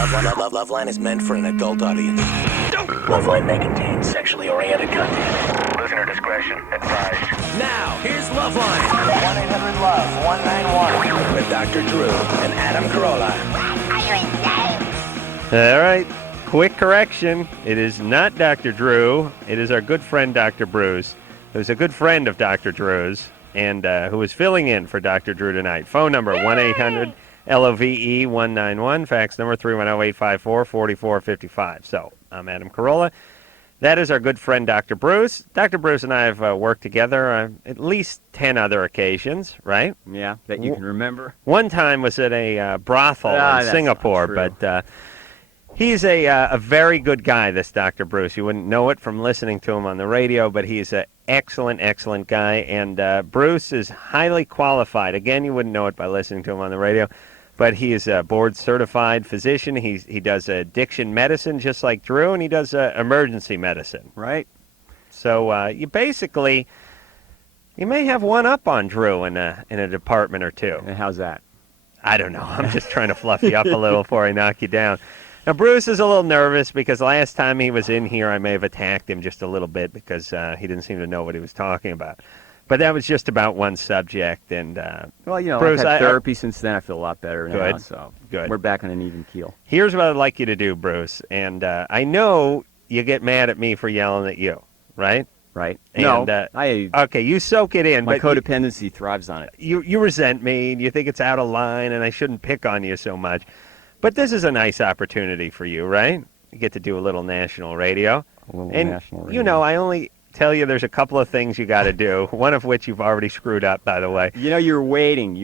Loveline is meant for an adult audience. Loveline may contain sexually oriented content. Listener discretion advised. Now, here's Loveline. 1-800-LOVE-191. With Dr. Drew and Adam Carolla. Are you insane? All right. Quick correction. It is not Dr. Drew. It is our good friend, Dr. Bruce, who's a good friend of Dr. Drew's and who is filling in for Dr. Drew tonight. Phone number 1-800-LOVE-191. Fax number 310-854-4455. So, I'm Adam Carolla. That is our good friend, Dr. Bruce. Dr. Bruce and I have worked together on at least 10 other occasions, right? Yeah, that you can remember. One time was at a brothel in Singapore, but he's a very good guy, this Dr. Bruce. You wouldn't know it from listening to him on the radio, but he's an excellent, excellent guy, and Bruce is highly qualified. Again, you wouldn't know it by listening to him on the radio, but he is a board-certified physician. He does addiction medicine just like Drew, and he does emergency medicine. Right. So you basically, you may have one up on Drew in a department or two. And how's that? I don't know. I'm just trying to fluff you up a little before I knock you down. Now, Bruce is a little nervous because last time he was in here, I may have attacked him just a little bit because he didn't seem to know what he was talking about. But that was just about one subject. And well, you know, Bruce, I've had therapy since then. I feel a lot better now. So good. We're back on an even keel. Here's what I'd like you to do, Bruce. And I know you get mad at me for yelling at you, right? Right. And, no, okay, you soak it in. My but codependency thrives on it. You resent me, and you think it's out of line, and I shouldn't pick on you so much. But this is a nice opportunity for you, right? You get to do a little national radio. National radio. You know, I only tell you there's a couple of things you got to do, one of which you've already screwed up, by the way. You know, you were waiting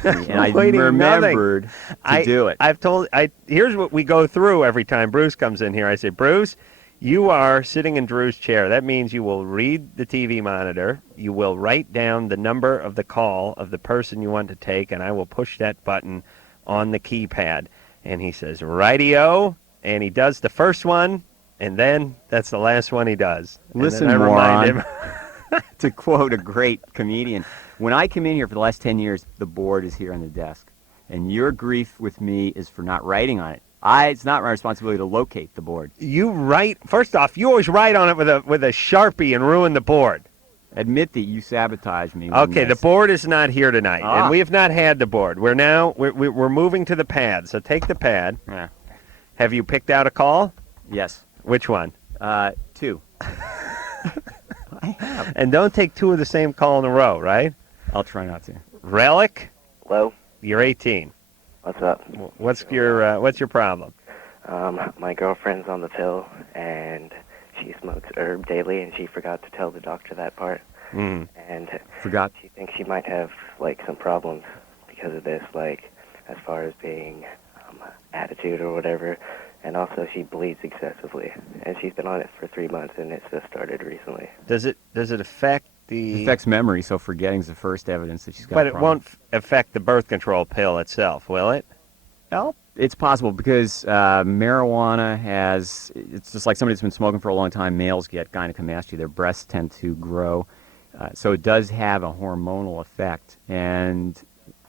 for me, and I remembered to do it. Here's what we go through every time Bruce comes in here. I say, Bruce, you are sitting in Drew's chair. That means you will read the TV monitor. You will write down the number of the call of the person you want to take, and I will push that button on the keypad. And he says, rightio, and he does the first one, and then that's the last one he does. Listen, and then I remind him. To quote a great comedian, when I come in here for the last 10 years, the board is here on the desk. And your grief with me is for not writing on it. It's not my responsibility to locate the board. You write, first off, you always write on it with a Sharpie and ruin the board. Admit that you sabotage me. Okay, the board is not here tonight, and we have not had the board. We're moving to the pad. So take the pad. Yeah. Have you picked out a call? Yes. Which one? 2. I have. And don't take 2 of the same call in a row, right? I'll try not to. Relic? Hello. You're 18. What's up? What's your problem? My girlfriend's on the pill, and she smokes herb daily, and she forgot to tell the doctor that part. Mm. And Forgot. she thinks she might have, like, some problems because of this, like, as far as being attitude or whatever. And also she bleeds excessively. And she's been on it for 3 months, and it's just started recently. Does it affect It affects memory, so forgetting's the first evidence that she's got But a it problem. won't affect the birth control pill itself, will it? No. It's possible because marijuana it's just like somebody that's been smoking for a long time. Males get gynecomastia. Their breasts tend to grow. So it does have a hormonal effect. And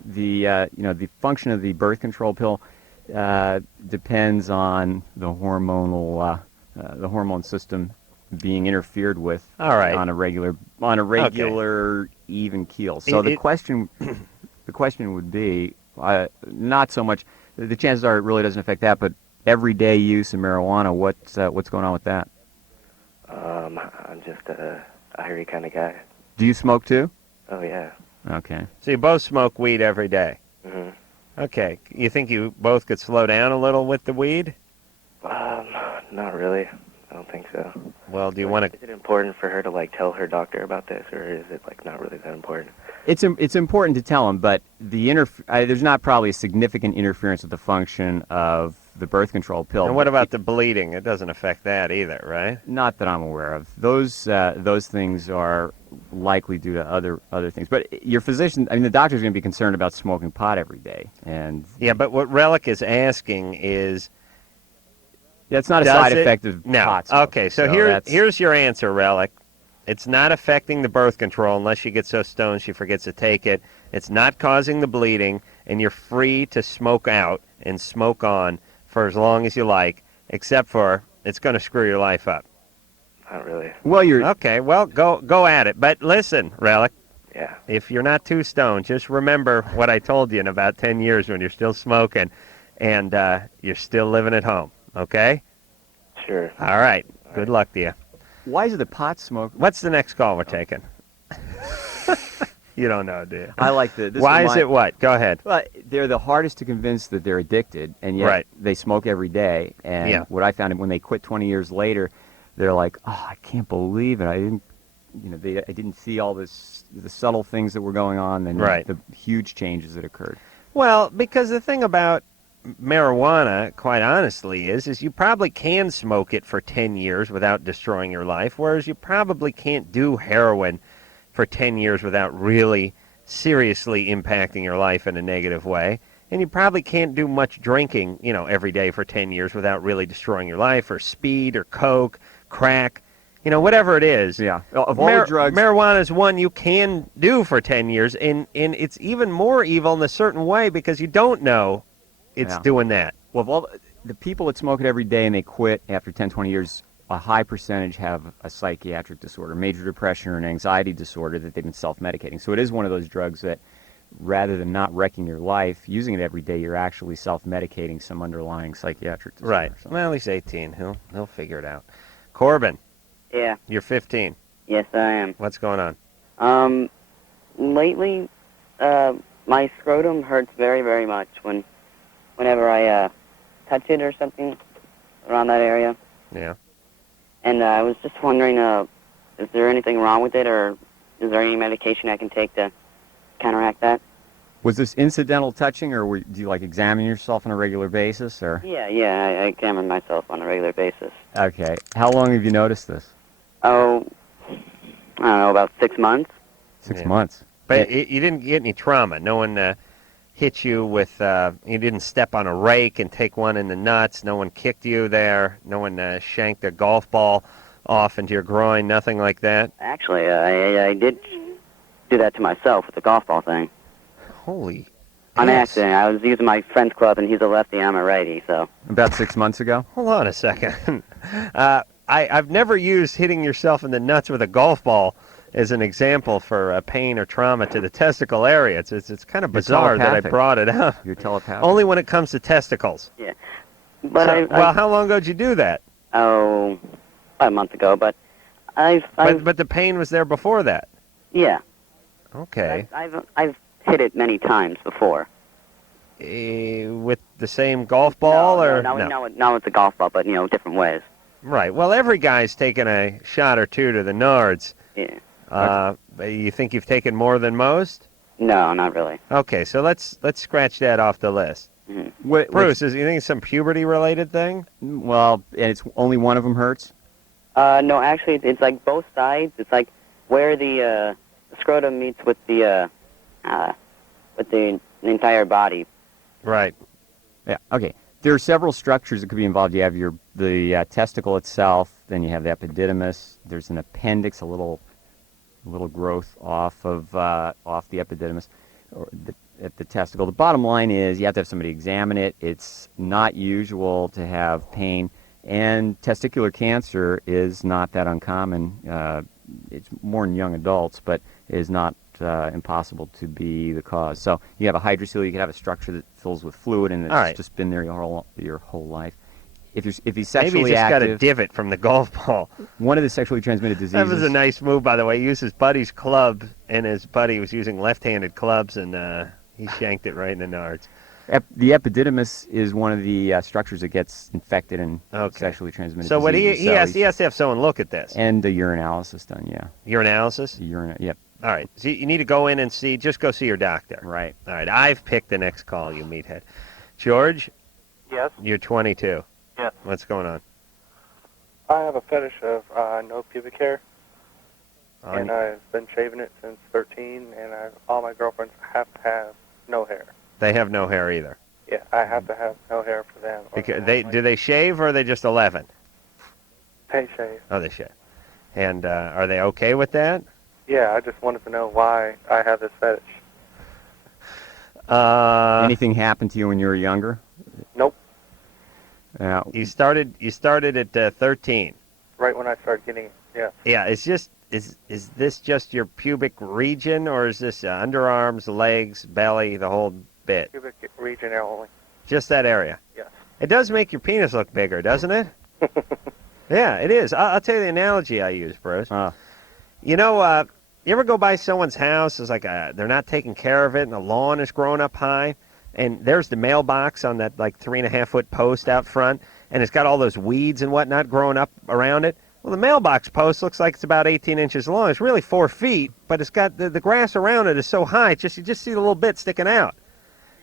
the function of the birth control pill depends on the the hormone system being interfered with on a regular even keel. So the question would be not so much. The chances are it really doesn't affect that, but everyday use of marijuana, what's going on with that? I'm just a hairy kind of guy. Do you smoke too? Oh, yeah. Okay. So you both smoke weed every day? Mm-hmm. Okay. You think you both could slow down a little with the weed? Not really. I don't think so. Well, do you want to... Is it important for her to, like, tell her doctor about this, or is it, like, not really that important? It's important to tell him, but there's not probably a significant interference with the function of the birth control pill. And what about the bleeding? It doesn't affect that either, right? Not that I'm aware of. Those things are likely due to other things. But your physician, the doctor's going to be concerned about smoking pot every day. And yeah, but what Relic is asking is... Yeah, it's not a side effect of pot smoking. Okay, so here's your answer, Relic. It's not affecting the birth control unless she gets so stoned she forgets to take it. It's not causing the bleeding, and you're free to smoke out and smoke on for as long as you like, except for it's going to screw your life up. Not really. Well, you're Okay, well, go at it. But listen, Relic, Yeah. if you're not too stoned, just remember what I told you in about 10 years when you're still smoking and you're still living at home, okay? Sure. All right. Good luck to you. Why is it the pot smoke? What's the next call we're taking? You don't know, do you? I like the. This Why is it what? Go ahead. Well, they're the hardest to convince that they're addicted, and yet Right. they smoke every day. And Yeah. what I found when they quit 20 years later, they're like, "Oh, I can't believe it! I didn't, I didn't see all the subtle things that were going on, and Right. the huge changes that occurred." Well, because the thing about marijuana, quite honestly, is you probably can smoke it for 10 years without destroying your life, whereas you probably can't do heroin for 10 years without really seriously impacting your life in a negative way. And you probably can't do much drinking, every day for 10 years without really destroying your life, or speed, or coke, crack, whatever it is. Yeah. Of all the drugs, marijuana is one you can do for 10 years, and it's even more evil in a certain way because you don't know it's doing that. well, of all the people that smoke it every day and they quit after 10, 20 years, a high percentage have a psychiatric disorder, major depression or an anxiety disorder that they've been self-medicating. So it is one of those drugs that, rather than not wrecking your life, using it every day, you're actually self-medicating some underlying psychiatric disorder. Right. Well, he's 18. He'll figure it out. Corbin, Yeah. you're 15. Yes, I am. What's going on? Lately, my scrotum hurts very, very much whenever I touch it or something around that area. Yeah. And I was just wondering, is there anything wrong with it, or is there any medication I can take to counteract that? Was this incidental touching, or do you examine yourself on a regular basis, or? Yeah, I examine myself on a regular basis. Okay. How long have you noticed this? Oh, I don't know, about 6 months. 6 months. But you didn't get any trauma. No one hit you with, you didn't step on a rake and take one in the nuts. No one kicked you there. No one shanked a golf ball off into your groin, nothing like that. Actually, I did do that to myself with the golf ball thing. Holy. On yes. accident. I was using my friend's club, and he's a lefty, I'm a righty, so. About 6 months ago? Hold on a second. I've never used hitting yourself in the nuts with a golf ball as an example for pain or trauma to the testicle area. It's kind of bizarre that I brought it up. You're telepathic. Only when it comes to testicles. Yeah. But Well, how long ago did you do that? Oh, about a month ago, but But the pain was there before that. yeah. Okay. I've hit it many times before. With the same golf ball or not with the golf ball, but different ways. Right. Well, every guy's taken a shot or two to the nards. Yeah. You think you've taken more than most? No, not really. Okay, so let's scratch that off the list. Mm-hmm. Bruce, you think it's some puberty-related thing? Well, and it's only one of them hurts? No, actually, it's like both sides. It's like where the scrotum meets with the entire body. Right. Yeah. Okay. There are several structures that could be involved. You have the testicle itself, then you have the epididymis. There's an appendix, a little growth off the epididymis, or at the testicle. The bottom line is you have to have somebody examine it. It's not usual to have pain, and testicular cancer is not that uncommon. It's more in young adults, but it is not impossible to be the cause. So you have a hydrocele, you could have a structure that fills with fluid, and it's just been there your whole life. If he's sexually maybe he's just active, got a divot from the golf ball. One of the sexually transmitted diseases. That was a nice move, by the way. He used his buddy's club, and his buddy was using left-handed clubs, and he shanked it right in the nards. The epididymis is one of the structures that gets infected and sexually transmitted So diseases. he has to have someone look at this. And a urinalysis done, yeah. Urinalysis? Yep. All right. So you need to go in and just go see your doctor. Right. All right. I've picked the next call, you meathead. George? Yes? You're 22. Yes. What's going on? I have a fetish of no pubic hair, and I've been shaving it since 13, and all my girlfriends have to have no hair. They have no hair either. Yeah, I have to have no hair for them. Do they shave, or are they just 11? They shave. Oh, they shave. And are they okay with that? Yeah, I just wanted to know why I have this fetish. Anything happened to you when you were younger? Nope. Yeah. You started at 13. Right when I started getting it, yeah. Yeah, it's just is this just your pubic region, or is this underarms, legs, belly, the whole bit? Pubic region only. Just that area. Yes. It does make your penis look bigger, doesn't it? Yeah, it is. I'll tell you the analogy I use, Bruce. You know, you ever go by someone's house? It's like they're not taking care of it, and the lawn is growing up high, and there's the mailbox on that like 3.5-foot post out front, and it's got all those weeds and whatnot growing up around it. Well, the mailbox post looks like it's about 18 inches long. It's really 4 feet, but it's got the grass around it is so high, you just see the little bit sticking out.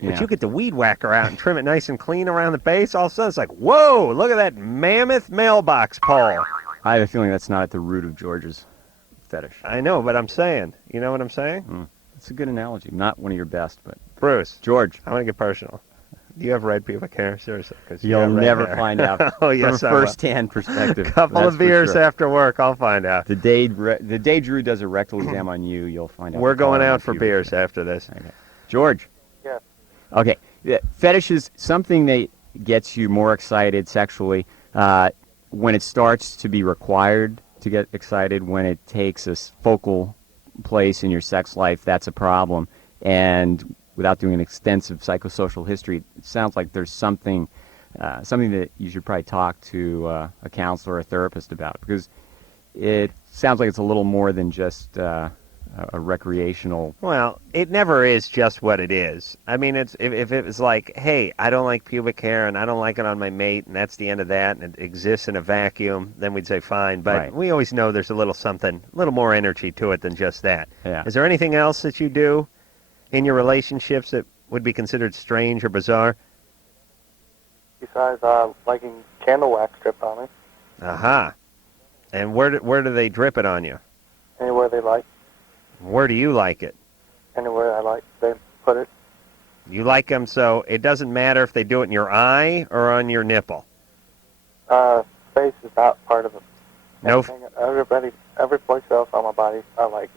Yeah. But you get the weed whacker out and trim it nice and clean around the base. All of a sudden, it's like, whoa, look at that mammoth mailbox pole. I have a feeling that's not at the root of George's fetish. I know, but I'm saying. You know what I'm saying? It's a good analogy. Not one of your best, but... Bruce. George. I want to get personal. Do you have red pubic hair? Seriously. 'Cause You'll never hair. find out Oh, yes, from a first-hand perspective. Couple of beers after work, I'll find out. The day Drew does a rectal exam on you, you'll find out. We're going out for beers after this. Okay. George. Yeah. Okay. Fetish is something that gets you more excited sexually when it starts to be required to get excited, when it takes a focal place in your sex life, that's a problem. And without doing an extensive psychosocial history, it sounds like there's something that you should probably talk to a counselor or a therapist about, because it sounds like it's a little more than just a recreational... Well, it never is just what it is. I mean, if it was like, hey, I don't like pubic hair and I don't like it on my mate, and that's the end of that, and it exists in a vacuum, then we'd say fine. But we always know there's a little something, a little more energy to it than just that. Yeah. Is there anything else that you do in your relationships that would be considered strange or bizarre? Besides liking candle wax dripped on me. Aha. And where do they drip it on you? Anywhere they like. Where do you like it? Anywhere I like, they put it. You like them so it doesn't matter if they do it in your eye or on your nipple? Face is not part of it. No. Every place else on my body, I like.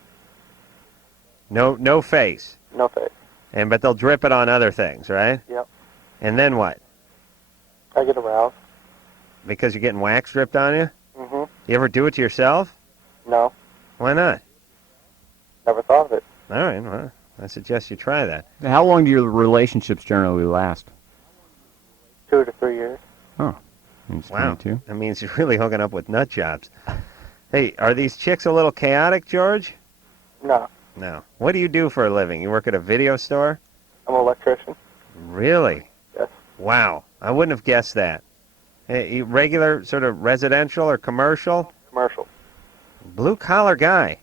No face. No face. But they'll drip it on other things, right? Yep. And then what? I get aroused. Because you're getting wax dripped on you? Mm-hmm. You ever do it to yourself? No. Why not? Never thought of it. All right, well, I suggest you try that. How long do your relationships generally last? 2 to 3 years. Oh. Wow. That means you're really hooking up with nut jobs. Hey, are these chicks a little chaotic, George? No. No. What do you do for a living? You work at a video store? I'm an electrician. Really? Yes. Wow. I wouldn't have guessed that. Hey, regular sort of residential or commercial? Commercial. Blue-collar guy.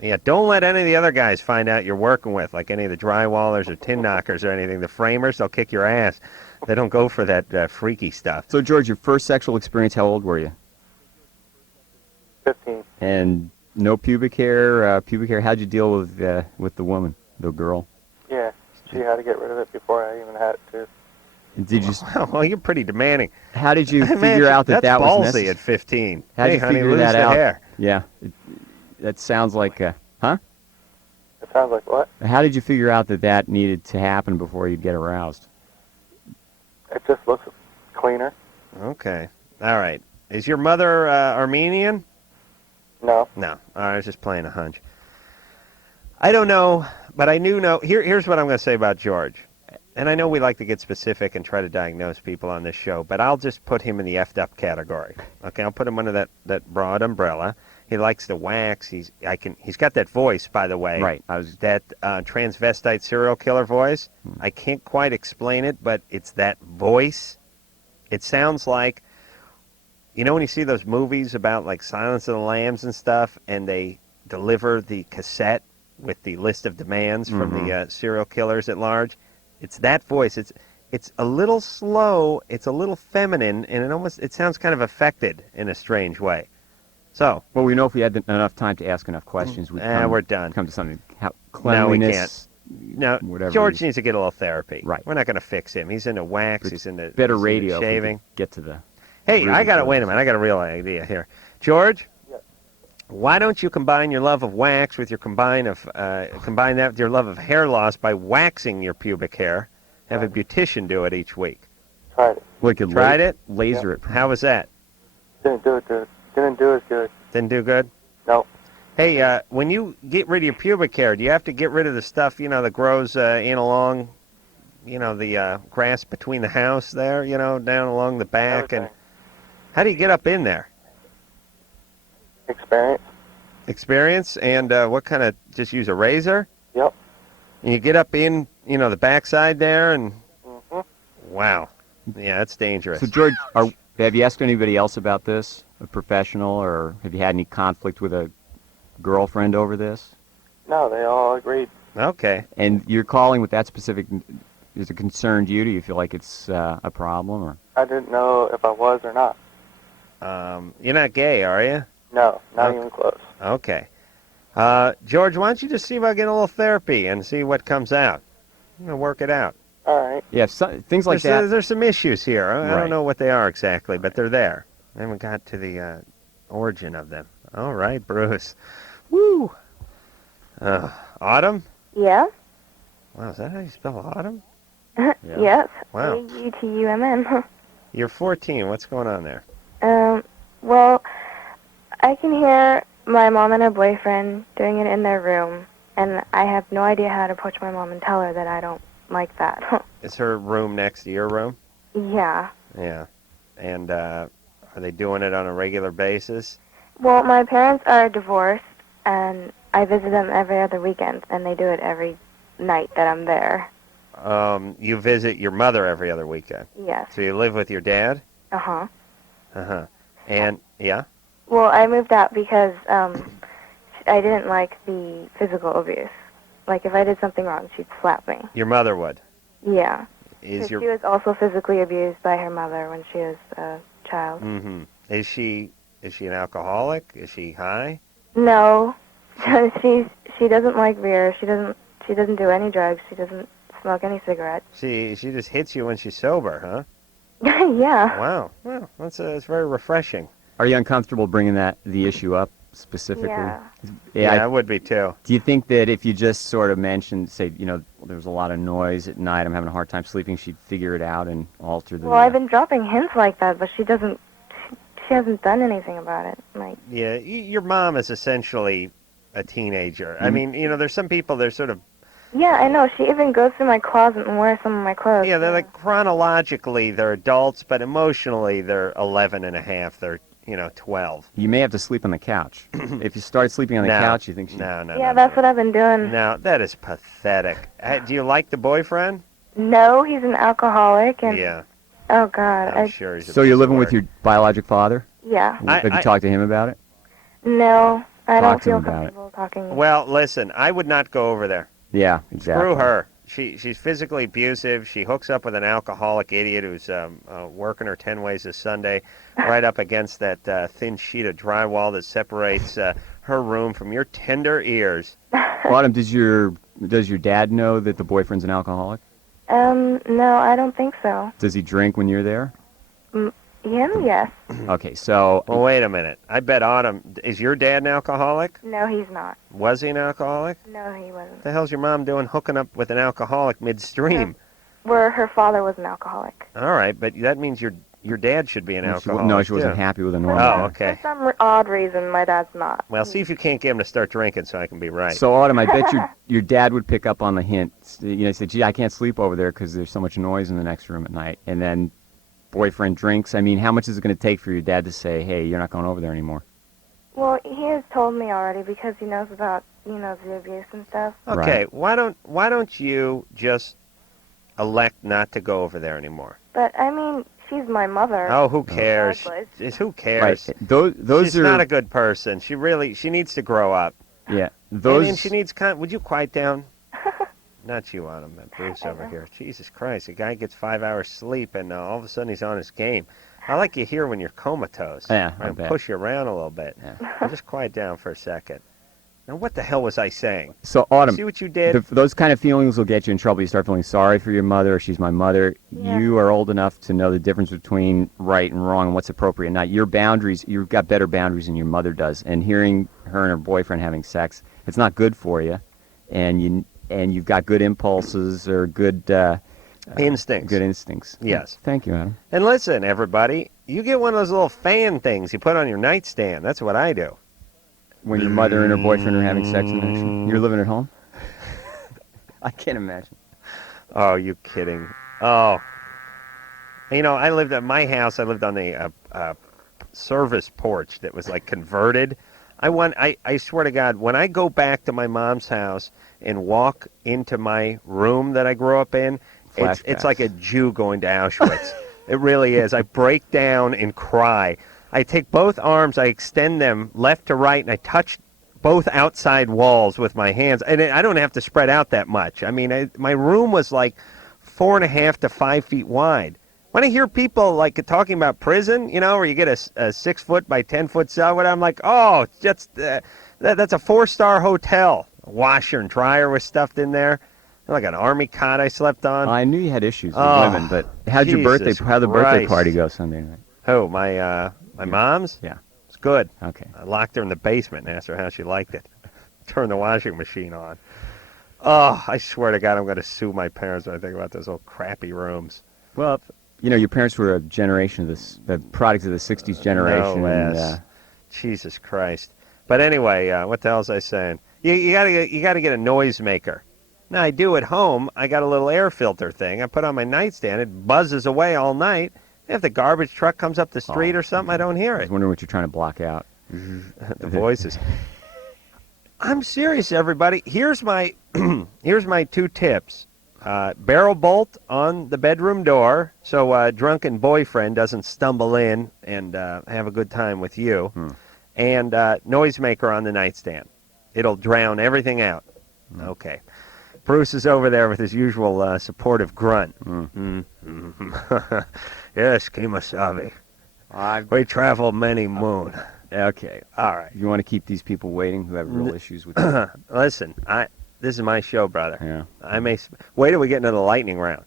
Yeah, don't let any of the other guys find out you're working with, like any of the drywallers or tin knockers or anything. The framers, they'll kick your ass. They don't go for that freaky stuff. So, George, your first sexual experience, how old were you? 15. And no pubic hair? How'd you deal with the woman, the girl? Yeah, she had to get rid of it before I even had it to. Did you? Well, you're pretty demanding. How did you figure out that that's was ballsy necessary? at 15. How'd Hey, you honey, figure lose that the out? hair. Yeah, that sounds like, huh? It sounds like what? How did you figure out that needed to happen before you'd get aroused? It just looks cleaner. Okay. All right. Is your mother Armenian? No. No. All right, I was just playing a hunch. I don't know, but I do know. Here's what I'm going to say about George. And I know we like to get specific and try to diagnose people on this show, but I'll just put him in the effed up category. Okay, I'll put him under that broad umbrella. He likes to wax. He's got that voice, by the way. Right. That transvestite serial killer voice. I can't quite explain it, but it's that voice. It sounds like, you know, when you see those movies about like Silence of the Lambs and stuff, and they deliver the cassette with the list of demands from the serial killers at large. It's that voice. It's a little slow. It's a little feminine, and it sounds kind of affected in a strange way. So, well, we know if we had enough time to ask enough questions, we're done. Come to something. No, Cleanliness. we can't. No, whatever. George needs to get a little therapy. Right. We're not going to fix him. He's into wax. He's into better he's radio. Into shaving. Get to the. Hey, I got it. Wait a minute. I got a real idea here, George. Yes. Why don't you combine your love of wax with your combine that with your love of hair loss by waxing your pubic hair? Have a beautician do it each week. Tried it. We could Tried it? laser it. How was that? Didn't do it good. Didn't do as good. Didn't do good? Nope. Hey, when you get rid of your pubic hair, do you have to get rid of the stuff, that grows in along, the grass between the house there, down along the back? Everything. And how do you get up in there? Experience. Experience? And what kind of, just use a razor? Yep. And you get up in, the backside there and, Mm-hmm. wow. Yeah, that's dangerous. So, George, have you asked anybody else about this, a professional, or have you had any conflict with a girlfriend over this? No, they all agreed. Okay. And you're calling with that specific, is it concerned you? Do you feel like it's a problem? Or? I didn't know if I was or not. You're not gay, are you? No, not Okay. even close. Okay. George, why don't you just see if I get a little therapy and see what comes out? I'm going to work it out. All right. Yeah, things like that. There's some issues here. I Right. don't know what they are exactly, but they're there. I haven't got to the origin of them. All right, Bruce. Woo! Autumn? Yeah? Wow, is that how you spell autumn? Yes. Wow. A-U-T-U-M-N. You're 14. What's going on there? Well, I can hear my mom and her boyfriend doing it in their room, and I have no idea how to approach my mom and tell her that I don't like that. Is her room next to your room? Yeah. Yeah. And are they doing it on a regular basis? Well, my parents are divorced, and I visit them every other weekend, and they do it every night that I'm there. You visit your mother every other weekend. Yes. So you live with your dad? Uh-huh. Uh-huh. And, yeah? Well, I moved out because I didn't like the physical abuse. Like, if I did something wrong, she'd slap me. Your mother would? Yeah. Is She was also physically abused by her mother when she was a child. Mm-hmm. Is she an alcoholic? Is she high? No. She doesn't like beer. She doesn't do any drugs. She doesn't smoke any cigarettes. She just hits you when she's sober, huh? Yeah. Wow. Well, that's very refreshing. Are you uncomfortable bringing the issue up specifically? Yeah. Yeah, I would be too. Do you think that if you just sort of mentioned, say, there was a lot of noise at night, I'm having a hard time sleeping, she'd figure it out and alter the... Well, I've been dropping hints like that, but she hasn't done anything about it. Like. Yeah, your mom is essentially a teenager. I mean, there's some people, they're sort of... Yeah, I know. She even goes through my closet and wears some of my clothes. Yeah, they're like chronologically, they're adults, but emotionally, they're 11 and a half. They're, 12. You may have to sleep on the couch. If you start sleeping on the couch, you think she... No. Yeah, that's what I've been doing. No, that is pathetic. Do you like the boyfriend? No, he's an alcoholic, and Yeah, oh God, I'm sure he's a So you're piece of living with work. your biologic father? Yeah. Have you talked to him about it? No, I Talk don't to him feel about it. comfortable talking. Well, listen, I would not go over there. Yeah, exactly. Screw her. She's physically abusive. She hooks up with an alcoholic idiot who's working her 10 ways a Sunday right up against that thin sheet of drywall that separates her room from your tender ears. Autumn, does your dad know that the boyfriend's an alcoholic? No, I don't think so. Does he drink when you're there? Him, yes. Okay, so... Well, wait a minute. I bet Autumn... Is your dad an alcoholic? No, he's not. Was he an alcoholic? No, he wasn't. What the hell's your mom doing hooking up with an alcoholic midstream? Where her father was an alcoholic. All right, but that means your dad should be an alcoholic, No, she wasn't too. happy with a normal... Oh, okay. For some odd reason, my dad's not. Well, see if you can't get him to start drinking so I can be right. So, Autumn, I bet your dad would pick up on the hint. Say, gee, I can't sleep over there because there's so much noise in the next room at night. And then boyfriend drinks. I mean, how much is it going to take for your dad to say, hey, you're not going over there anymore? Well, he has told me already because he knows about, the abuse and stuff. Okay, why don't you just elect not to go over there anymore? But, I mean, she's my mother. Oh, who cares? Regardless. Who cares? Right. Those She's are... not a good person. She needs to grow up. Yeah. And she needs would you quiet down? Not you, Autumn, that Bruce over here. Jesus Christ, a guy gets 5 hours sleep and all of a sudden he's on his game. I like you here when you're comatose. Yeah, I and bet. push you around a little bit. Yeah. Just quiet down for a second. Now, what the hell was I saying? So, Autumn, See what you did? those kind of feelings will get you in trouble. You start feeling sorry for your mother. She's my mother. Yeah. You are old enough to know the difference between right and wrong and what's appropriate. Now, your boundaries, you've got better boundaries than your mother does. And hearing her and her boyfriend having sex, it's not good for you. And you've got good impulses or good Instincts. Good instincts. Yes. Thank you, Adam. And listen, everybody, you get one of those little fan things you put on your nightstand. That's what I do. When your mother and her boyfriend are having sex in there, you're living at home? I can't imagine. Oh, you kidding? Oh. You know, I lived at my house. I lived on a service porch that was like converted. I swear to God, when I go back to my mom's house and walk into my room that I grew up in, it's like a Jew going to Auschwitz. It really is. I break down and cry. I take both arms, I extend them left to right, and I touch both outside walls with my hands. And I don't have to spread out that much. I mean, my room was like 4.5 to 5 feet wide. When I hear people like talking about prison, you know, where you get a 6 foot by 10 foot cell, I'm like, oh, that's a 4-star hotel. A washer and dryer was stuffed in there. Like an army cot I slept on. I knew you had issues with women, but how'd the birthday party go Sunday night? Oh, my mom's? Yeah. It's good. Okay. I locked her in the basement and asked her how she liked it. Turned the washing machine on. Oh, I swear to God, I'm going to sue my parents when I think about those old crappy rooms. Well, you know, your parents were a generation of the products of the 60s generation. No less. Jesus Christ. But anyway, what the hell was I saying? You gotta get a noisemaker. Now, I do at home. I got a little air filter thing. I put on my nightstand. It buzzes away all night. If the garbage truck comes up the street or something, I don't hear I it. was wondering what you're trying to block out. The voices. I'm serious, everybody. Here's my 2 tips. Barrel bolt on the bedroom door so a drunken boyfriend doesn't stumble in and have a good time with you. And noisemaker on the nightstand. It'll drown everything out. Okay. Bruce is over there with his usual supportive grunt. Yes, Kimasabi. We travel many moon. Okay. All right. You want to keep these people waiting who have real issues with you? Listen, this is my show, brother. Yeah. Wait till we get into the lightning round.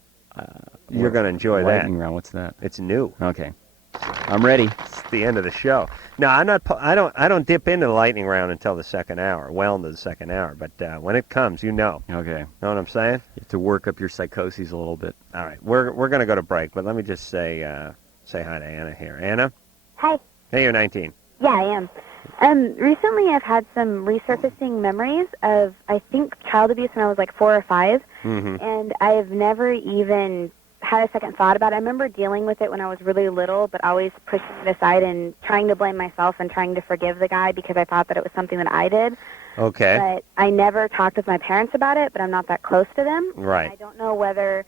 You're going to enjoy that. Lightning round, what's that? It's new. Okay. I'm ready. It's the end of the show. No, I'm not. I don't dip into the lightning round until the second hour. Well into the second hour, but when it comes, you know. Okay. Know what I'm saying? You have to work up your psychoses a little bit. All right. We're going to go to break, but let me just say hi to Anna here. Anna. Hi. Hey, you're 19. Yeah, I am. Recently I've had some resurfacing memories of, I think, child abuse when I was like 4 or 5, and I've never even had a second thought about it. I remember dealing with it when I was really little, but always pushing it aside and trying to blame myself and trying to forgive the guy because I thought that it was something that I did. Okay. But I never talked with my parents about it, but I'm not that close to them. Right. I don't know whether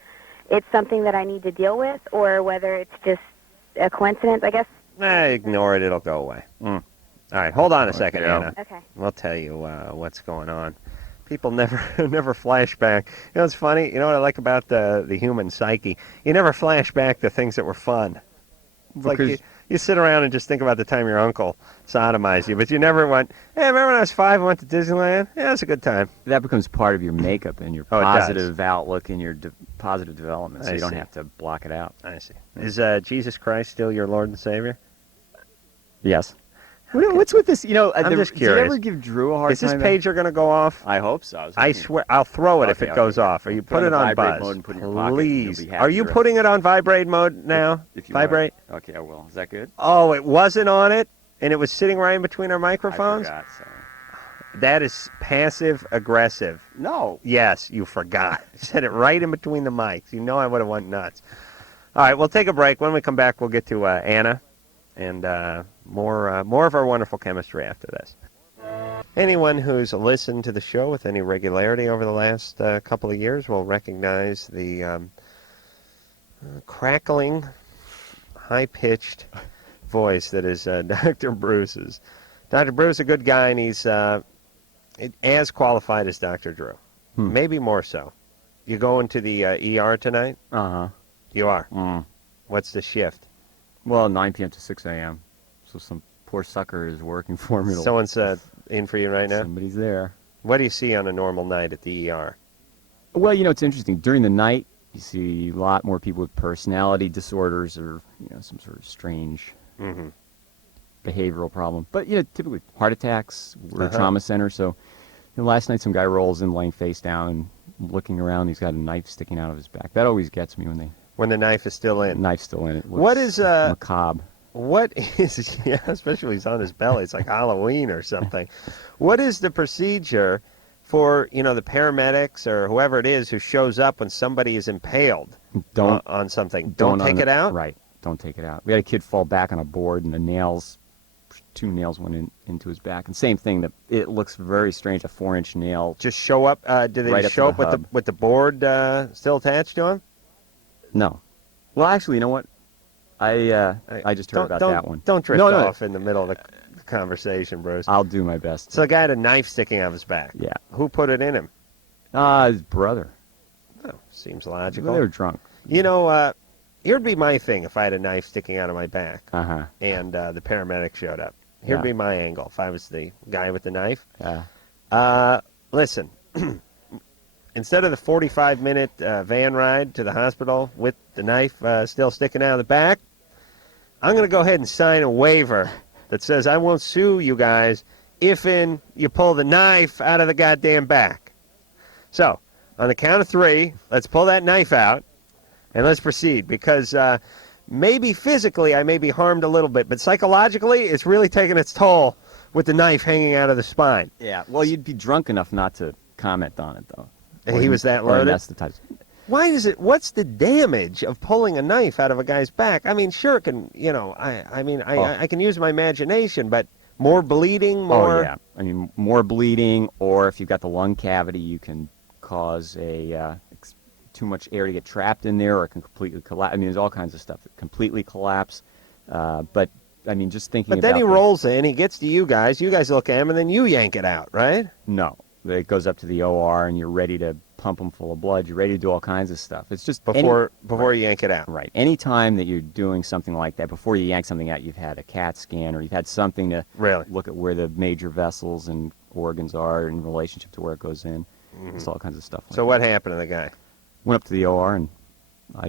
it's something that I need to deal with or whether it's just a coincidence, I guess. Ignore it. It'll go away. All right. Hold on a second, Anna. Okay. We'll tell you what's going on. People never flash back. You know what's funny? You know what I like about the human psyche? You never flash back to things that were fun. It's like you sit around and just think about the time your uncle sodomized you, but you never went, hey, remember when I was 5 and went to Disneyland? Yeah, it was a good time. That becomes part of your makeup and your positive outlook and your positive development, so you don't have to block it out. I see. Is Jesus Christ still your Lord and Savior? Yes. What's with this? You know, I'm just curious. Did you ever give Drew a hard time? Is this pager going to go off? I hope so. I swear, I'll throw it if it goes off. Or you put it on buzz. Mode and put it in your pocket, please. Are you putting it on vibrate mode now? If you vibrate? Okay, I will. Is that good? Oh, it wasn't on it, and it was sitting right in between our microphones? I forgot, sorry. That is passive-aggressive. No. Yes, you forgot. You said it right in between the mics. You know I would have went nuts. All right, we'll take a break. When we come back, we'll get to Anna and more of our wonderful chemistry after this. Anyone who's listened to the show with any regularity over the last couple of years will recognize the crackling, high-pitched voice that is Dr. Bruce's. Dr. Bruce is a good guy, and he's as qualified as Dr. Drew. Maybe more so. You going to the ER tonight? Uh-huh. You are? What's the shift? Well, 9 p.m. to 6 a.m. So some poor sucker is working for me. Someone's in for you right now? Somebody's there. What do you see on a normal night at the ER? Well, you know, it's interesting. During the night, you see a lot more people with personality disorders or, some sort of strange behavioral problem. But, typically heart attacks. We're a trauma center. So, last night some guy rolls in laying face down and looking around. He's got a knife sticking out of his back. That always gets me when the knife is still in. The knife's still in. It looks What is macabre. What is, yeah, especially when he's on his belly, it's like Halloween or something. What is the procedure for, the paramedics or whoever it is who shows up when somebody is impaled on something? Don't take it out? Right, don't take it out. We had a kid fall back on a board and two nails went into his back. And same thing, it looks very strange, a 4-inch nail. Just show up, did they right show up with the board still attached to him? No. Well, actually, you know what? I just heard about that one. Don't drift off in the middle of the conversation, Bruce. I'll do my best. So the guy had a knife sticking out of his back. Yeah. Who put it in him? His brother. Oh, seems logical. They were drunk. Here'd be my thing if I had a knife sticking out of my back and the paramedic showed up. Here'd be my angle if I was the guy with the knife. Yeah. Listen, instead of the 45-minute van ride to the hospital with the knife still sticking out of the back, I'm going to go ahead and sign a waiver that says I won't sue you guys if you pull the knife out of the goddamn back. So, on the count of 3, let's pull that knife out, and let's proceed, because maybe physically I may be harmed a little bit, but psychologically it's really taking its toll with the knife hanging out of the spine. Yeah, well, you'd be drunk enough not to comment on it, though. And he was that loaded? That's the type. What's the damage of pulling a knife out of a guy's back? I mean, sure, it can, I can use my imagination, but more bleeding, more... Oh, yeah. I mean, more bleeding, or if you've got the lung cavity, you can cause too much air to get trapped in there, or it can completely collapse. I mean, there's all kinds of stuff that completely collapse. But, I mean, just thinking about... But then he rolls in, he gets to you guys look at him, and then you yank it out, right? No. It goes up to the OR, and you're ready to pump them full of blood. You're ready to do all kinds of stuff. It's just before you yank it out. Right. Any time that you're doing something like that, before you yank something out, you've had a CAT scan, or you've had something to look at where the major vessels and organs are in relationship to where it goes in. Mm-hmm. It's all kinds of stuff. So what happened to the guy? Went up to the OR, and I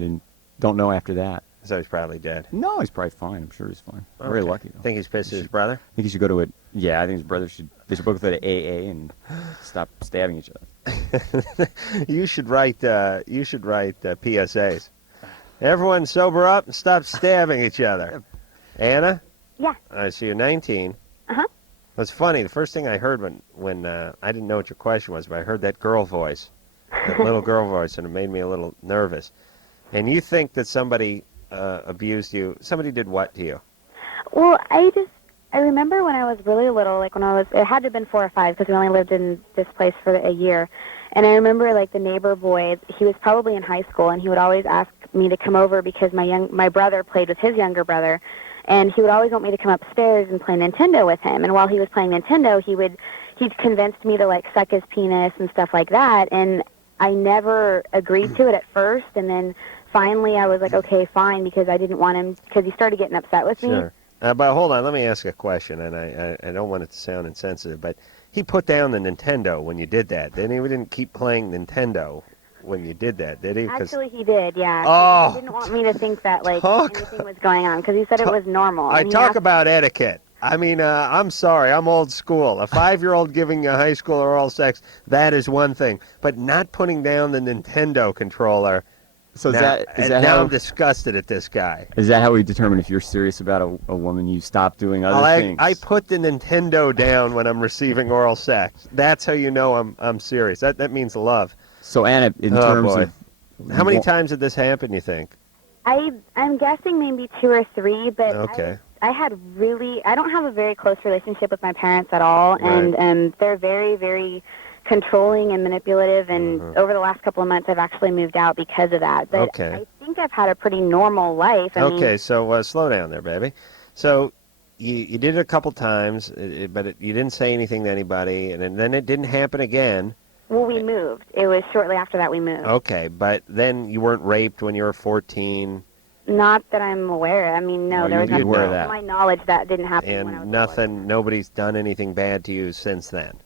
don't know after that. So he's probably dead. No, he's probably fine. I'm sure he's fine. Okay. Very lucky, though. Think he's pissed at his brother? I think he should go to it. Yeah, I think his brother should both go to AA and stop stabbing each other. You should write PSAs. Everyone sober up and stop stabbing each other. Anna? Yeah. So you're 19. Uh-huh. It's funny. The first thing I heard when I didn't know what your question was, but I heard that girl voice, that little girl voice, and it made me a little nervous. And you think that somebody abused you? Somebody did what to you? Well, I remember when I was really little, like it had to have been 4 or 5 because we only lived in this place for a year. And I remember like the neighbor boy, he was probably in high school, and he would always ask me to come over because my brother played with his younger brother. And he would always want me to come upstairs and play Nintendo with him. And while he was playing Nintendo, he'd convinced me to like suck his penis and stuff like that. And I never agreed to it at first. And then finally I was like, okay, fine, because I didn't want him, because he started getting upset with me. Sure. But hold on, let me ask a question, and I don't want it to sound insensitive, but he put down the Nintendo when you did that, didn't he? We didn't keep playing Nintendo when you did that, did he? Actually, he did, yeah. Oh, he didn't want me to think that like anything was going on, because he said it was normal. I talk about etiquette. I mean, I'm sorry, I'm old school. A 5-year-old giving a high schooler oral sex, that is one thing. But not putting down the Nintendo controller... So is that now how, I'm disgusted at this guy. Is that how we determine if you're serious about a woman? You stop doing other things. I put the Nintendo down when I'm receiving oral sex. That's how you know I'm serious. That means love. So Anna, in terms of how many times did this happen? You think? I'm guessing maybe 2 or 3, but okay. I don't have a very close relationship with my parents at all, right. And they're very, very controlling and manipulative, and over the last couple of months I've actually moved out because of that. But okay. I think I've had a pretty normal life. I mean, so slow down there, baby. So you did it a couple times, but you didn't say anything to anybody, and then it didn't happen again. Well, we moved. It was shortly after that we moved. Okay, but then you weren't raped when you were 14? Not that I'm aware. I mean, no, there was nothing to my knowledge that didn't happen and when I was nothing, 14. Nobody's done anything bad to you since then?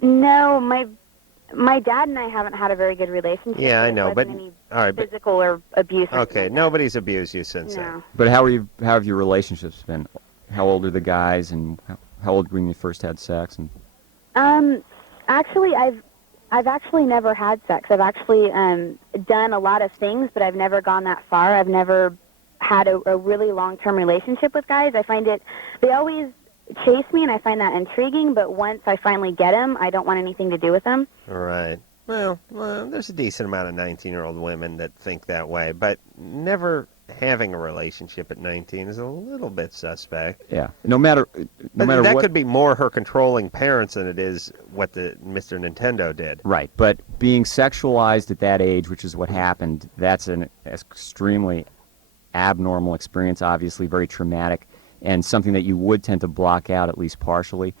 No, my dad and I haven't had a very good relationship. Yeah, I know, but any all right, physical or abuse. Okay, nobody's abused you since then. But how have your relationships been? How old are the guys, and how old were you when you first had sex? And actually, I've actually never had sex. I've actually done a lot of things, but I've never gone that far. I've never had a really long-term relationship with guys. I find they always chase me, and I find that intriguing, but once I finally get them, I don't want anything to do with them. Right. Well, there's a decent amount of 19-year-old women that think that way, but never having a relationship at 19 is a little bit suspect. Yeah. No matter that what, could be more her controlling parents than it is what the Mr. Nintendo did. right. But being sexualized at that age, which is what happened, that's an extremely abnormal experience, obviously very traumatic, and something that you would tend to block out at least partially.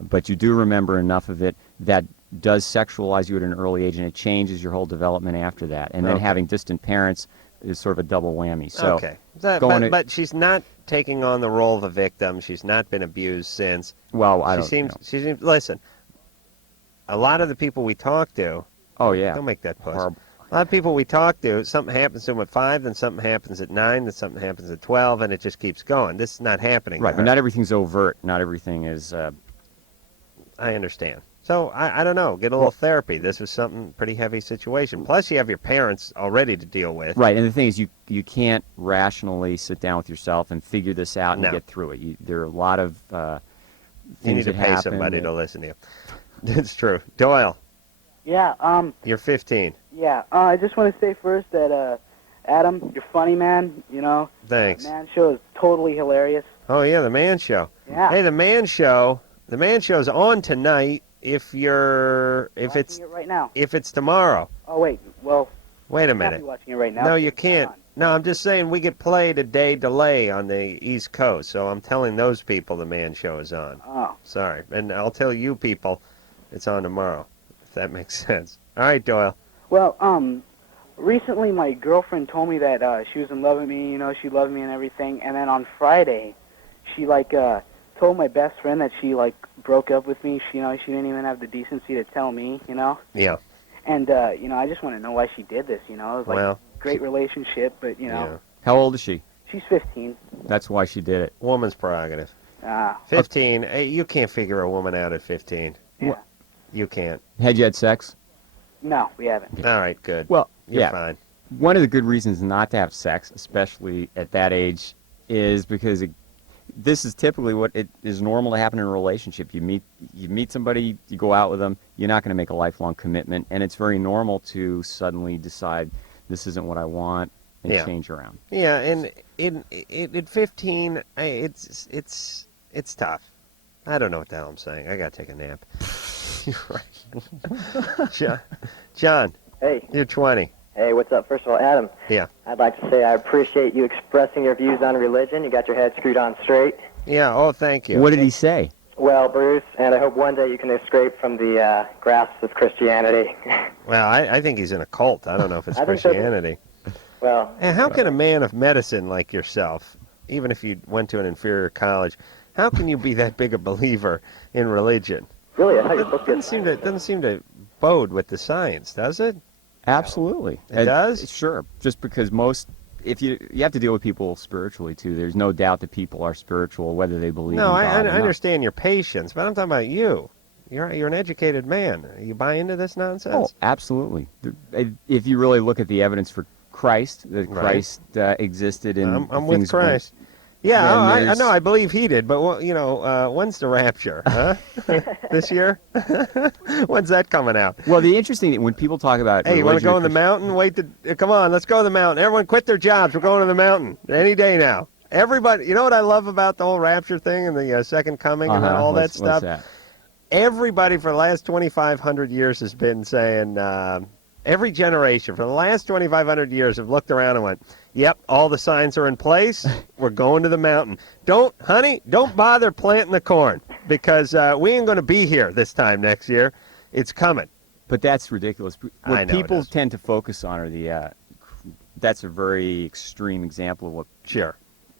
But you do remember enough of it that does sexualize you at an early age, and it changes your whole development after that. And then having distant parents is sort of a double whammy. So okay. But she's not taking on the role of a victim. She's not been abused since. Well, She seems. Listen, a lot of the people we talk to. Oh yeah. Don't make that puss. Horrible. A lot of people we talk to, something happens to them at 5, then something happens at 9, then something happens at 12, and it just keeps going. This is not happening. Right, but not everything's overt. Not everything is. I understand. So, I don't know. Get a little therapy. This is something pretty heavy situation. Plus, you have your parents already to deal with. Right, and the thing is, you can't rationally sit down with yourself and figure this out and get through it. There are a lot of things you need to pay somebody to listen to you. It's true. Doyle. Yeah. You're 15. Yeah. I just want to say first that Adam, you're funny, man. You know. Thanks. Man Show is totally hilarious. Oh yeah, the Man Show. Yeah. Hey, the Man Show. The Man Show's on tonight. If it's right now. If it's tomorrow. Oh wait, well. Wait a You can't minute. be watching it right now. No, you can't. No, I'm just saying we get played a day delay on the East Coast, so I'm telling those people the Man Show is on. Oh. Sorry, and I'll tell you people it's on tomorrow, if that makes sense. All right, Doyle. Well, recently my girlfriend told me that she was in love with me. You know, she loved me and everything. And then on Friday, she told my best friend that she broke up with me. She didn't even have the decency to tell me. You know. Yeah. And I just want to know why she did this. You know, it was a great relationship, but Yeah. How old is she? She's 15. That's why she did it. Woman's prerogative. 15. Hey, you can't figure a woman out at 15. Yeah. You can't. Had you had sex? No, we haven't. All right, good. Well, You're yeah. fine. One of the good reasons not to have sex, especially at that age, is because this is typically what it is normal to happen in a relationship. You meet somebody, you go out with them, you're not going to make a lifelong commitment, and it's very normal to suddenly decide this isn't what I want and change around. Yeah, and at 15, it's tough. I don't know what the hell I'm saying. I got to take a nap. You're right. John. Hey. You're 20. Hey, what's up? First of all, Adam. Yeah. I'd like to say I appreciate you expressing your views on religion. You got your head screwed on straight. Yeah, oh, thank you. What did he say? Well, Bruce, and I hope one day you can escape from the grasp of Christianity. Well, I think he's in a cult. I don't know if it's I think so. Christianity. Well. And how can a man of medicine like yourself, even if you went to an inferior college, how can you be that big a believer in religion? Really? I thought you were supposed to doesn't seem to bode with the science, does it? Absolutely. It does? Sure. Just because if you have to deal with people spiritually too. There's no doubt that people are spiritual, whether they believe in God I or not. understand your patience, but I'm talking about you. You're an educated man. You buy into this nonsense? Oh, absolutely. If you really look at the evidence for Christ, that Christ existed in I'm with Christ. Yeah, I know. I believe he did, but when's the rapture? Huh? This year? When's that coming out? Well, the interesting thing when people talk about you want to go in the mountain? Come on, let's go to the mountain. Everyone, quit their jobs. We're going to the mountain any day now. Everybody, you know what I love about the whole rapture thing and the second coming and all that stuff? What's that? Everybody for the last 2,500 years has been saying. Every generation for the last 2,500 years have looked around and went, yep, all the signs are in place. We're going to the mountain. Don't bother planting the corn because we ain't going to be here this time next year. It's coming. But that's ridiculous. What people tend to focus on are that's a very extreme example of what. Sure.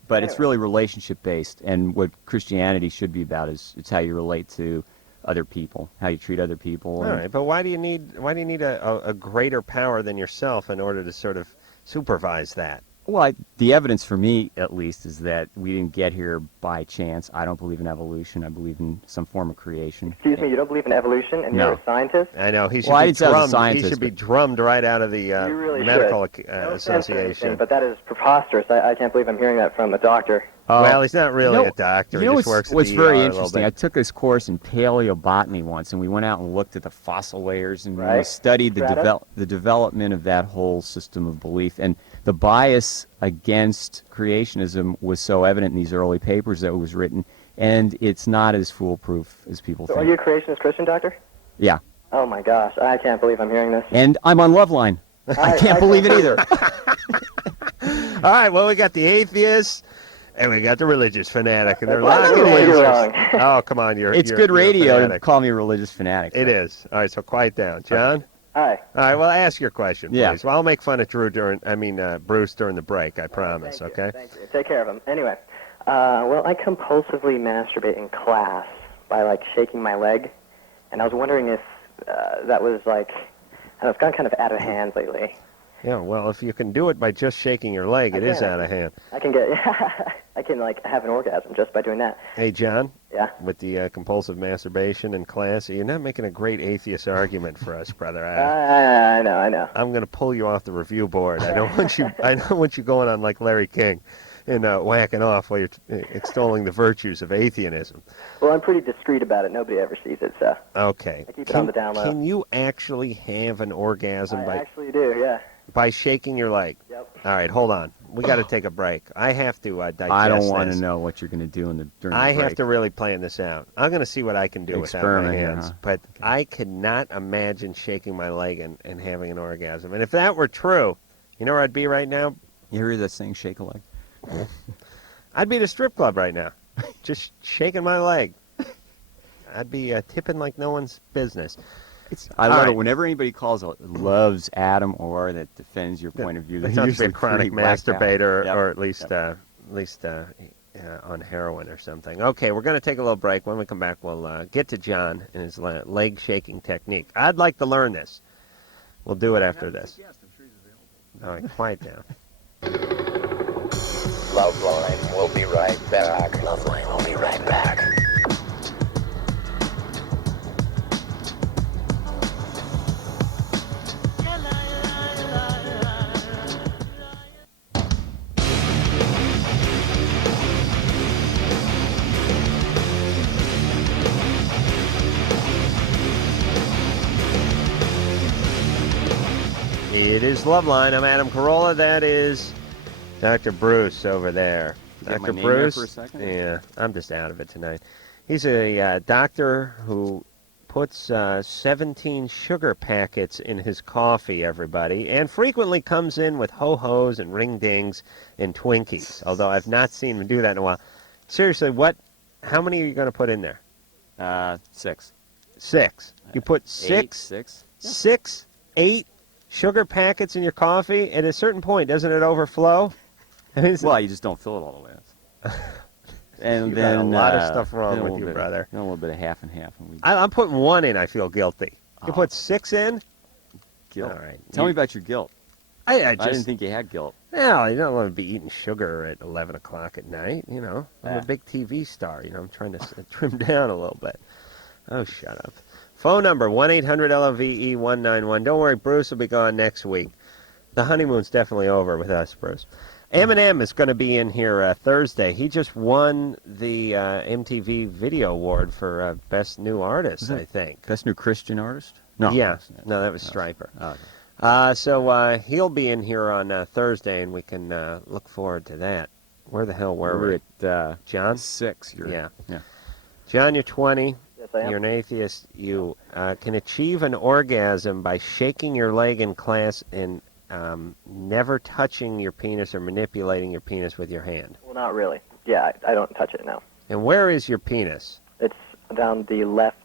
But it's really relationship-based, and what Christianity should be about is it's how you relate to other people, how you treat other people. All right, but why do you need a greater power than yourself in order to sort of supervise that? Well, the evidence for me, at least, is that we didn't get here by chance. I don't believe in evolution. I believe in some form of creation. Excuse me, you don't believe in evolution, and No. you're a scientist? I know. He should Well, I be didn't say I was a drummed. scientist, He should be but- drummed right out of the You really medical should. No offense or association. anything, but that is preposterous. I can't believe I'm hearing that from a doctor. Well, he's not really You know- a doctor. You know he just what's, works at what's the very ER a little interesting? I bit. took this course in paleobotany once, and we went out and looked at the fossil layers, and we Right. studied the, Strata. the development of that whole system of belief. And the bias against creationism was so evident in these early papers that it was written, and it's not as foolproof as people So think. are you a creationist Christian, doctor? Yeah. Oh my gosh, I can't believe I'm hearing this. And I'm on Loveline. I can't believe it either. All right, well, we got the atheists, and we got the religious fanatic, and they're That's lots of wrong. You're answers. Oh, come on, It's you're good you're a radio to fanatic. call me a religious fanatic. It is. All right, so quiet down. John? Hi. All right, well, ask your question, please. Yeah. Well, I'll make fun of Bruce during the break, I promise, Thank you, okay? Thank you. Take care of him. Anyway, well, I compulsively masturbate in class by, like, shaking my leg, and I was wondering if that was, like, I don't know, it's gone kind of out of hand lately. Yeah, well, if you can do it by just shaking your leg, it is can. out of hand. I can get, I can, like, have an orgasm just by doing that. Hey, John? Yeah? With the compulsive masturbation in class, you're not making a great atheist argument for us, brother. I know. I'm going to pull you off the review board. I don't want you. I don't want you going on like Larry King, and whacking off while you're extolling the virtues of atheism. Well, I'm pretty discreet about it. Nobody ever sees it, so. Okay. I keep it on the down low. Can you actually have an orgasm I actually do, yeah. by shaking your leg? Yep. All right, hold on. We got to take a break. I have to digest I don't want this. to know what you're going to do during the I break. have to really plan this out. I'm going to see what I can do without my Experiment here, hands. huh? But I could not imagine shaking my leg and having an orgasm. And if that were true, you know where I'd be right now? You hear that saying, shake a leg? I'd be at a strip club right now, just shaking my leg. I'd be tipping like no one's business. I love All right. it. Whenever anybody loves Adam or that defends your point of view, That they're sounds to be usually a chronic pretty whacked out. masturbator, Yep. or at least on heroin or something. Okay, we're going to take a little break. When we come back, we'll get to John and his leg shaking technique. I'd like to learn this. We'll do it after this. All right, quiet down. Loveline, we'll be right back. Loveline, we'll be right back. It is Loveline. I'm Adam Carolla. That is Dr. Bruce over there. You got my Dr. name there Bruce. for a second? Yeah, I'm just out of it tonight. He's a doctor who puts 17 sugar packets in his coffee, everybody, and frequently comes in with ho-hos and ring-dings and Twinkies, although I've not seen him do that in a while. Seriously, how many are you going to put in there? 6. 6. You put 6? 6. 6, 8 sugar packets in your coffee? At a certain point, doesn't it overflow? Well, you just don't fill it all the way up. And You then got a lot of stuff wrong then a with little you, bit- brother. then a little bit of half and half. And I'm putting 1 in. I feel guilty. You Oh. put 6 in? guilt. All right. Tell me about your guilt. I I just didn't think you had guilt. Well, you don't want to be eating sugar at 11 o'clock at night, you know. I'm Yeah. a big TV star, you know. I'm trying to trim down a little bit. Oh, shut up. Phone number, 1-800-LOVE-191. Don't worry, Bruce will be gone next week. The honeymoon's definitely over with us, Bruce. Eminem is going to be in here Thursday. He just won the MTV Video Award for Best New Artist, I think. Best new Christian artist? No. Yeah. No, that was Stryper. Okay. So he'll be in here on Thursday, and we can look forward to that. Where the hell were we? We're at John? 6. Yeah. Yeah. John, you're 20. Yes, I am. You're an atheist. You can achieve an orgasm by shaking your leg in class and never touching your penis or manipulating your penis with your hand. Well, not really. Yeah, I don't touch it now. And where is your penis? It's down the left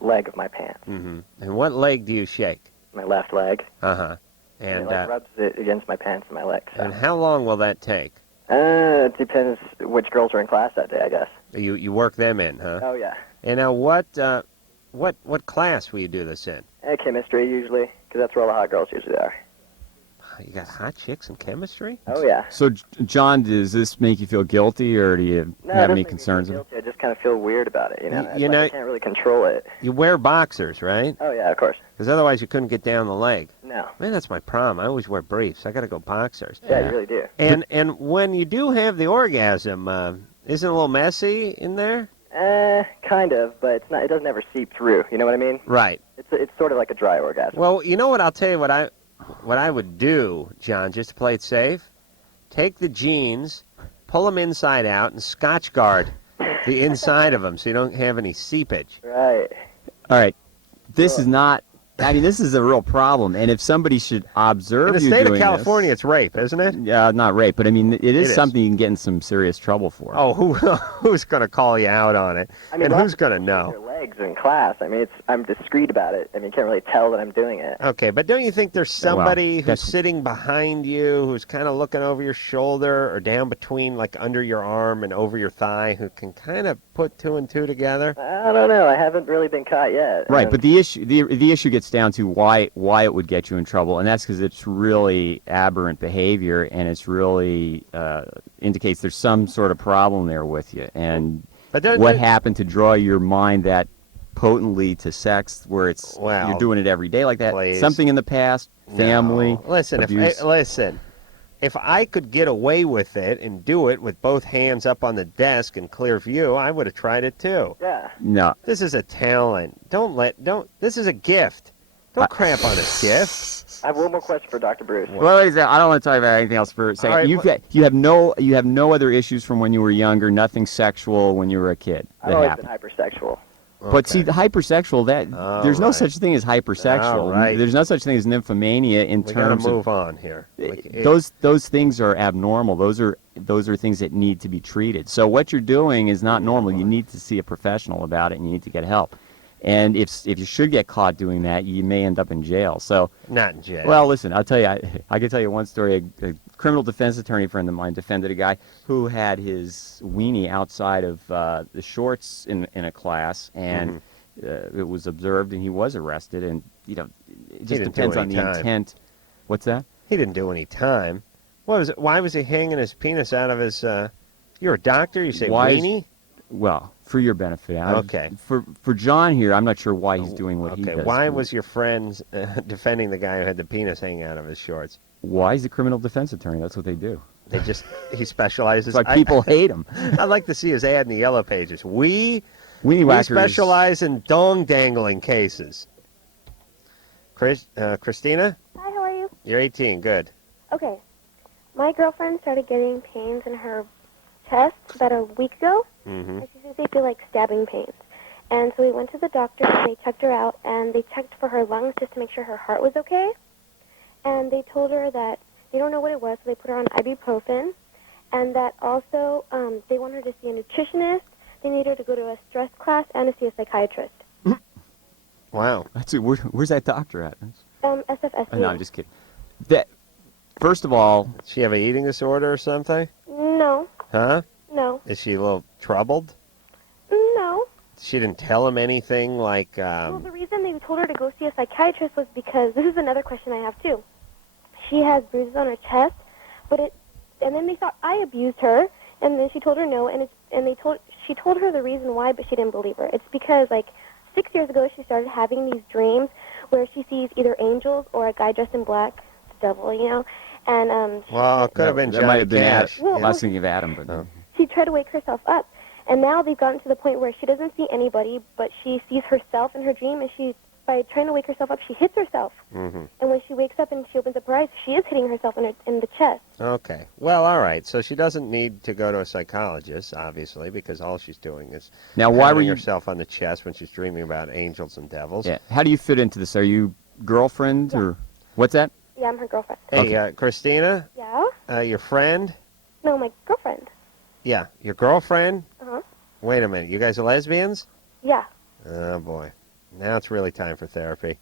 leg of my pants. Mm-hmm. And what leg do you shake? My left leg. Uh-huh. And And, it like, rubs it against my pants and my legs. So. and how long will that take? It depends which girls are in class that day, I guess. You work them in, huh? Oh, yeah. And now what class will you do this in? Chemistry, usually, because that's where all the hot girls usually are. You got hot chicks in chemistry? Oh, yeah. So, John, does this make you feel guilty, or do you No, have it any doesn't make me feel concerns? guilty. I just kind of feel weird about it, you know? It's You like know- I can't really control it. You wear boxers, right? Oh, yeah, of course. Because otherwise you couldn't get down the leg. No. Man, that's my problem. I always wear briefs. I got to go boxers. Yeah, you really do. And when you do have the orgasm, isn't it a little messy in there? Kind of, but it's not. It doesn't ever seep through. You know what I mean? Right. It's sort of like a dry orgasm. Well, you know what? I'll tell you what I would do, John, just to play it safe. Take the jeans, pull them inside out, and Scotch guard the inside of them so you don't have any seepage. Right. All right. This is not. I mean, this is a real problem, and if somebody should observe In the you state of doing California, this, it's rape, isn't it? yeah, not rape, but I mean, it is is. something you can get in some serious trouble for. Oh, who's going to call you out on it? I mean, And lots who's of going to people know? use their legs in class. I mean, I'm discreet about it. I mean, you can't really tell that I'm doing it. Okay, but don't you think there's somebody who's that's- sitting behind you, who's kind of looking over your shoulder or down between, like under your arm and over your thigh, who can kind of put two and two together? I don't know. I haven't really been caught yet. Right, And- but the issue gets down to why it would get you in trouble, and that's because it's really aberrant behavior, and it's really indicates there's some sort of problem there with you. And what happened to draw your mind that potently to sex, where it's Well, you're doing it every day like that? please. Something in the past, family, No. Listen, abuse. if I could get away with it and do it with both hands up on the desk in clear view, I would have tried it too. Yeah. No. This is a talent. This is a gift. Don't cramp on this gift. I have one more question for Dr. Bruce. Well, ladies, I don't want to talk about anything else for a second. All right, you have no other issues from when you were younger. Nothing sexual when you were a kid I've that always happened. been hypersexual. But see, the hypersexual, there's no right. such thing as hypersexual. All right. There's no such thing as nymphomania in We got to terms move of on here. those things are abnormal. Those are things that need to be treated. So what you're doing is not normal. You need to see a professional about it, and you need to get help. And if you should get caught doing that, you may end up in jail. So Not in jail. well, listen, I'll tell you. I can tell you one story. A criminal defense attorney friend of mine defended a guy who had his weenie outside of the shorts in a class, and it was observed, and he was arrested. And it just didn't do depends on any the time. intent. What's that? He didn't do any time. Why was he hanging his penis out of his? You're a doctor. You say Why is- weenie? Well, for your benefit. Okay. For John here, I'm not sure why he's doing what he Okay. does. Why was your friend defending the guy who had the penis hanging out of his shorts? Why is a criminal defense attorney? That's what they do. He specializes. That's why people hate him. I'd like to see his ad in the yellow pages. We Weenie whackers. specialize in dong dangling cases. Christina, Hi, how are you? you're 18. Good. Okay. My girlfriend started getting pains in her chest about a week ago. Mm-hmm. And she says they feel like stabbing pains. And so we went to the doctor and they checked her out and they checked for her lungs just to make sure her heart was okay. And they told her that they don't know what it was, so they put her on ibuprofen. And that also they want her to see a nutritionist. They need her to go to a stress class and to see a psychiatrist. Wow. Where's that doctor at? SFSU. No, I'm just kidding. First of all, Does she have an eating disorder or something? No, Huh? no, Is she a little troubled? no. She didn't tell him anything like. Well, the reason they told her to go see a psychiatrist was because this is another question I have too. She has bruises on her chest, and then they thought I abused her, and then she told her no, she told her the reason why, but she didn't believe her. It's because 6 years ago she started having these dreams where she sees either angels or a guy dressed in black, the devil, and Well, it could have been that Johnny might have been Cash. Adam. I was thinking of Adam, but she tried to wake herself up. And now they've gotten to the point where she doesn't see anybody, but she sees herself in her dream, and by trying to wake herself up, she hits herself. Mm-hmm. And when she wakes up and she opens up her eyes, she is hitting herself in the chest. Okay. Well, all right. So she doesn't need to go to a psychologist, obviously, because all she's doing is now why were pounding you? herself on the chest when she's dreaming about angels and devils. Yeah. How do you fit into this? Are you girlfriend or what's that? Yeah, I'm her girlfriend. Hey, Christina, Yeah? your friend? No, my girlfriend. Yeah, your girlfriend? Uh-huh. Wait a minute. You guys are lesbians? Yeah. Oh, boy. Now it's really time for therapy.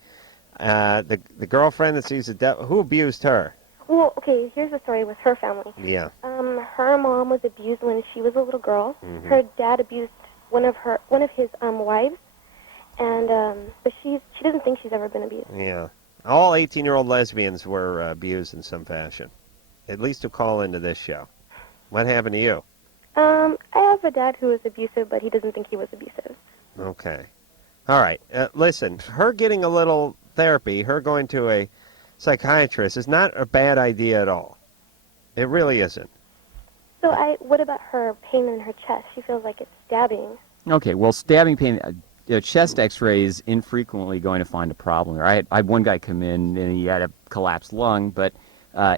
The girlfriend that sees the devil, who abused her? Well, okay, here's the story with her family. Yeah. Her mom was abused when she was a little girl. Mhm. Her dad abused one of his wives, and but she doesn't think she's ever been abused. Yeah. All 18-year-old lesbians were abused in some fashion. At least to call into this show. What happened to you? I have a dad who was abusive, but he doesn't think he was abusive. Okay. All right. Listen, her getting a little therapy, her going to a psychiatrist is not a bad idea at all. It really isn't. So what about her pain in her chest? She feels like it's stabbing. Okay, well, stabbing pain, chest x-ray is infrequently going to find a problem. I had one guy come in and he had a collapsed lung, but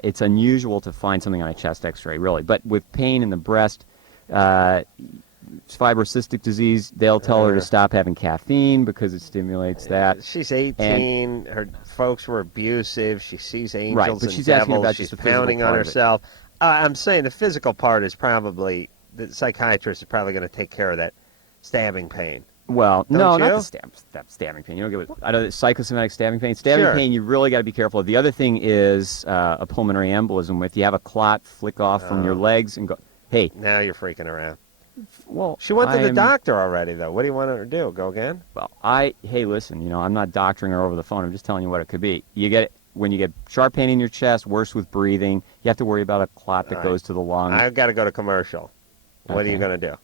it's unusual to find something on a chest x-ray, really. But with pain in the breast, fibrocystic disease, they'll tell her to stop having caffeine because it stimulates that. She's 18. Her folks were abusive. She sees angels right, but and she's devils. asking about She's just the physical pounding on part of it. herself. I'm saying the physical part is probably, the psychiatrist is probably going to take care of that stabbing pain. Well, Don't no, you? not the stabbing pain. You don't get I know psychosomatic stabbing pain. Stabbing Sure. pain, you really got to be careful. The other thing is a pulmonary embolism. If you have a clot flick off from your legs and go, hey. Now you're freaking around. Well, She went to the doctor already, though. What do you want her to do? Go again? Well, hey, listen, I'm not doctoring her over the phone. I'm just telling you what it could be. When you get sharp pain in your chest, worse with breathing, you have to worry about a clot that goes to the lung. I've got to go to commercial. What are you going to do?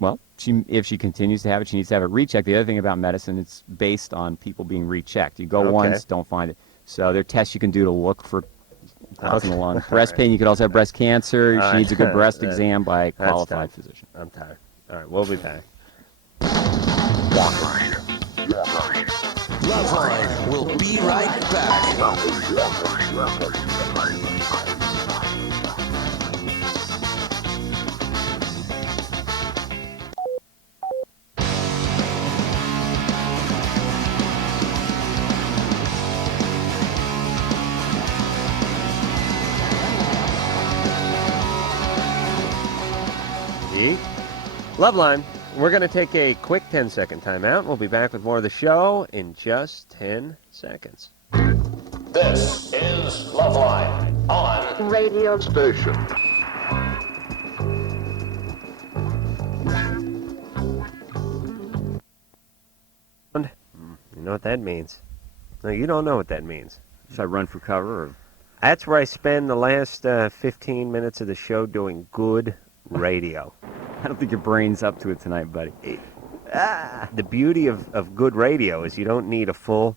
Well, if she continues to have it, she needs to have it rechecked. The other thing about medicine, it's based on people being rechecked. You go once, don't find it. So there are tests you can do to look for clots in the lung. Breast pain, you could also have breast cancer. She needs a good breast exam by a qualified physician. I'm tired. All right, we'll be back. Loveline will be right back. Loveline, we're going to take a quick 10-second timeout. We'll be back with more of the show in just 10 seconds. This is Loveline on radio station. You know what that means? No, you don't know what that means. Should I run for cover? Or? That's where I spend the last 15 minutes of the show doing good radio. I don't think your brain's up to it tonight, buddy. The beauty of good radio is you don't need a full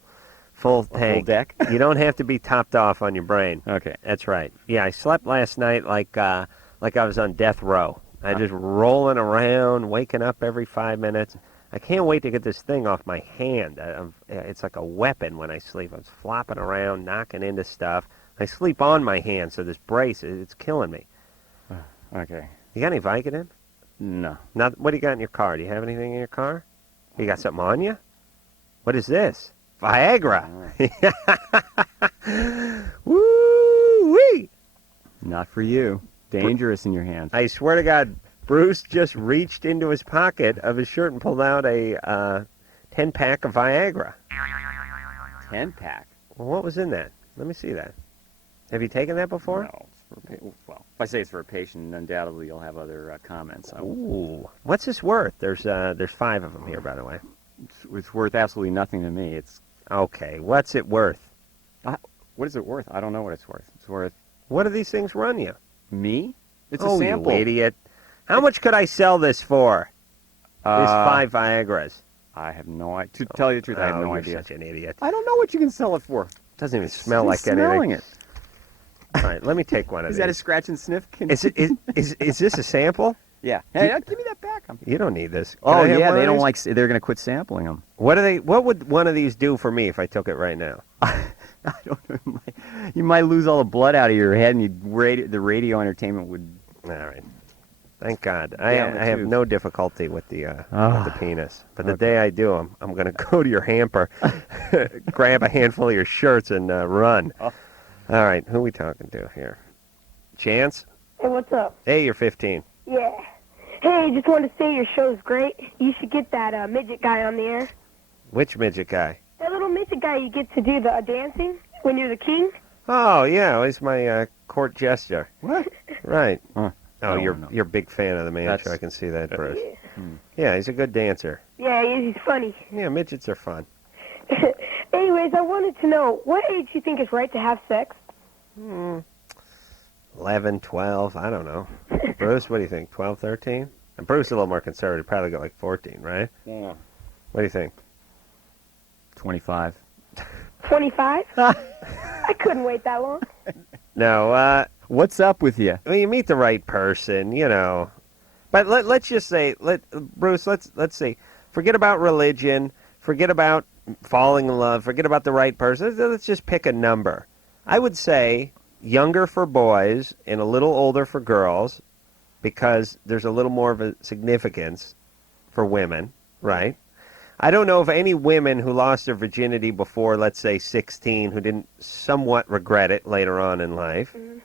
tank. Full deck? You don't have to be topped off on your brain. Okay. That's right. Yeah, I slept last night like I was on death row. I just rolling around, waking up every 5 minutes. I can't wait to get this thing off my hand. It's like a weapon when I sleep. I'm flopping around, knocking into stuff. I sleep on my hand, so this brace, it's killing me. Okay. You got any Vicodin? No. What do you got in your car? Do you have anything in your car? You got something on you? What is this? Viagra. Woo-wee! Not for you. Dangerous in your hands. I swear to God, Bruce just reached into his pocket of his shirt and pulled out a 10-pack of Viagra. 10-pack? Well, what was in that? Let me see that. Have you taken that before? No. Well, if I say it's for a patient, undoubtedly you'll have other comments. Ooh. What's this worth? There's 5 of them here, by the way. It's worth absolutely nothing to me. It's okay. What's it worth? What is it worth? I don't know what it's worth. It's worth. What do these things run you? Me? It's a sample. You idiot! How much could I sell this for? There's 5 Viagras. I have no idea. To tell you the truth, I have no idea. You're such an idiot. I don't know what you can sell it for. Doesn't even smell like smelling anything. All right, let me take one of these. these. Is that a scratch and sniff? Is this a sample? Yeah. Hey, give me that back. You don't need this. Oh yeah, they don't like. They're going to quit sampling them. What would one of these do for me if I took it right now? I don't know. You might lose all the blood out of your head, and the radio entertainment would. All right. Thank God. I have no difficulty with the penis. But the day I do, I'm going to go to your hamper, grab a handful of your shirts, and run. Oh. All right. Who are we talking to here? Chance? Hey, what's up? Hey, you're 15. Yeah. Hey, just wanted to say your show's great. You should get that midget guy on the air. Which midget guy? That little midget guy you get to do the dancing when you're the king. Oh, yeah. He's my court jester. What? Right. Huh. Oh, you're a big fan of the man show. I can see that, Bruce. Yeah. Yeah, he's a good dancer. Yeah, he's funny. Yeah, midgets are fun. Anyways, I wanted to know, what age do you think is right to have sex? 11, 12, I don't know. Bruce, what do you think, 12, 13? And Bruce is a little more conservative, probably got like 14, right? Yeah. What do you think? 25. 25? I couldn't wait that long. No, what's up with you? I mean, you meet the right person, you know. But let's just say, Bruce, let's say, forget about religion, forget about falling in love, forget about the right person. Let's just pick a number. I would say younger for boys and a little older for girls, because there's a little more of a significance for women, right? I don't know of any women who lost their virginity before, let's say, 16, who didn't somewhat regret it later on in life. Mm-hmm.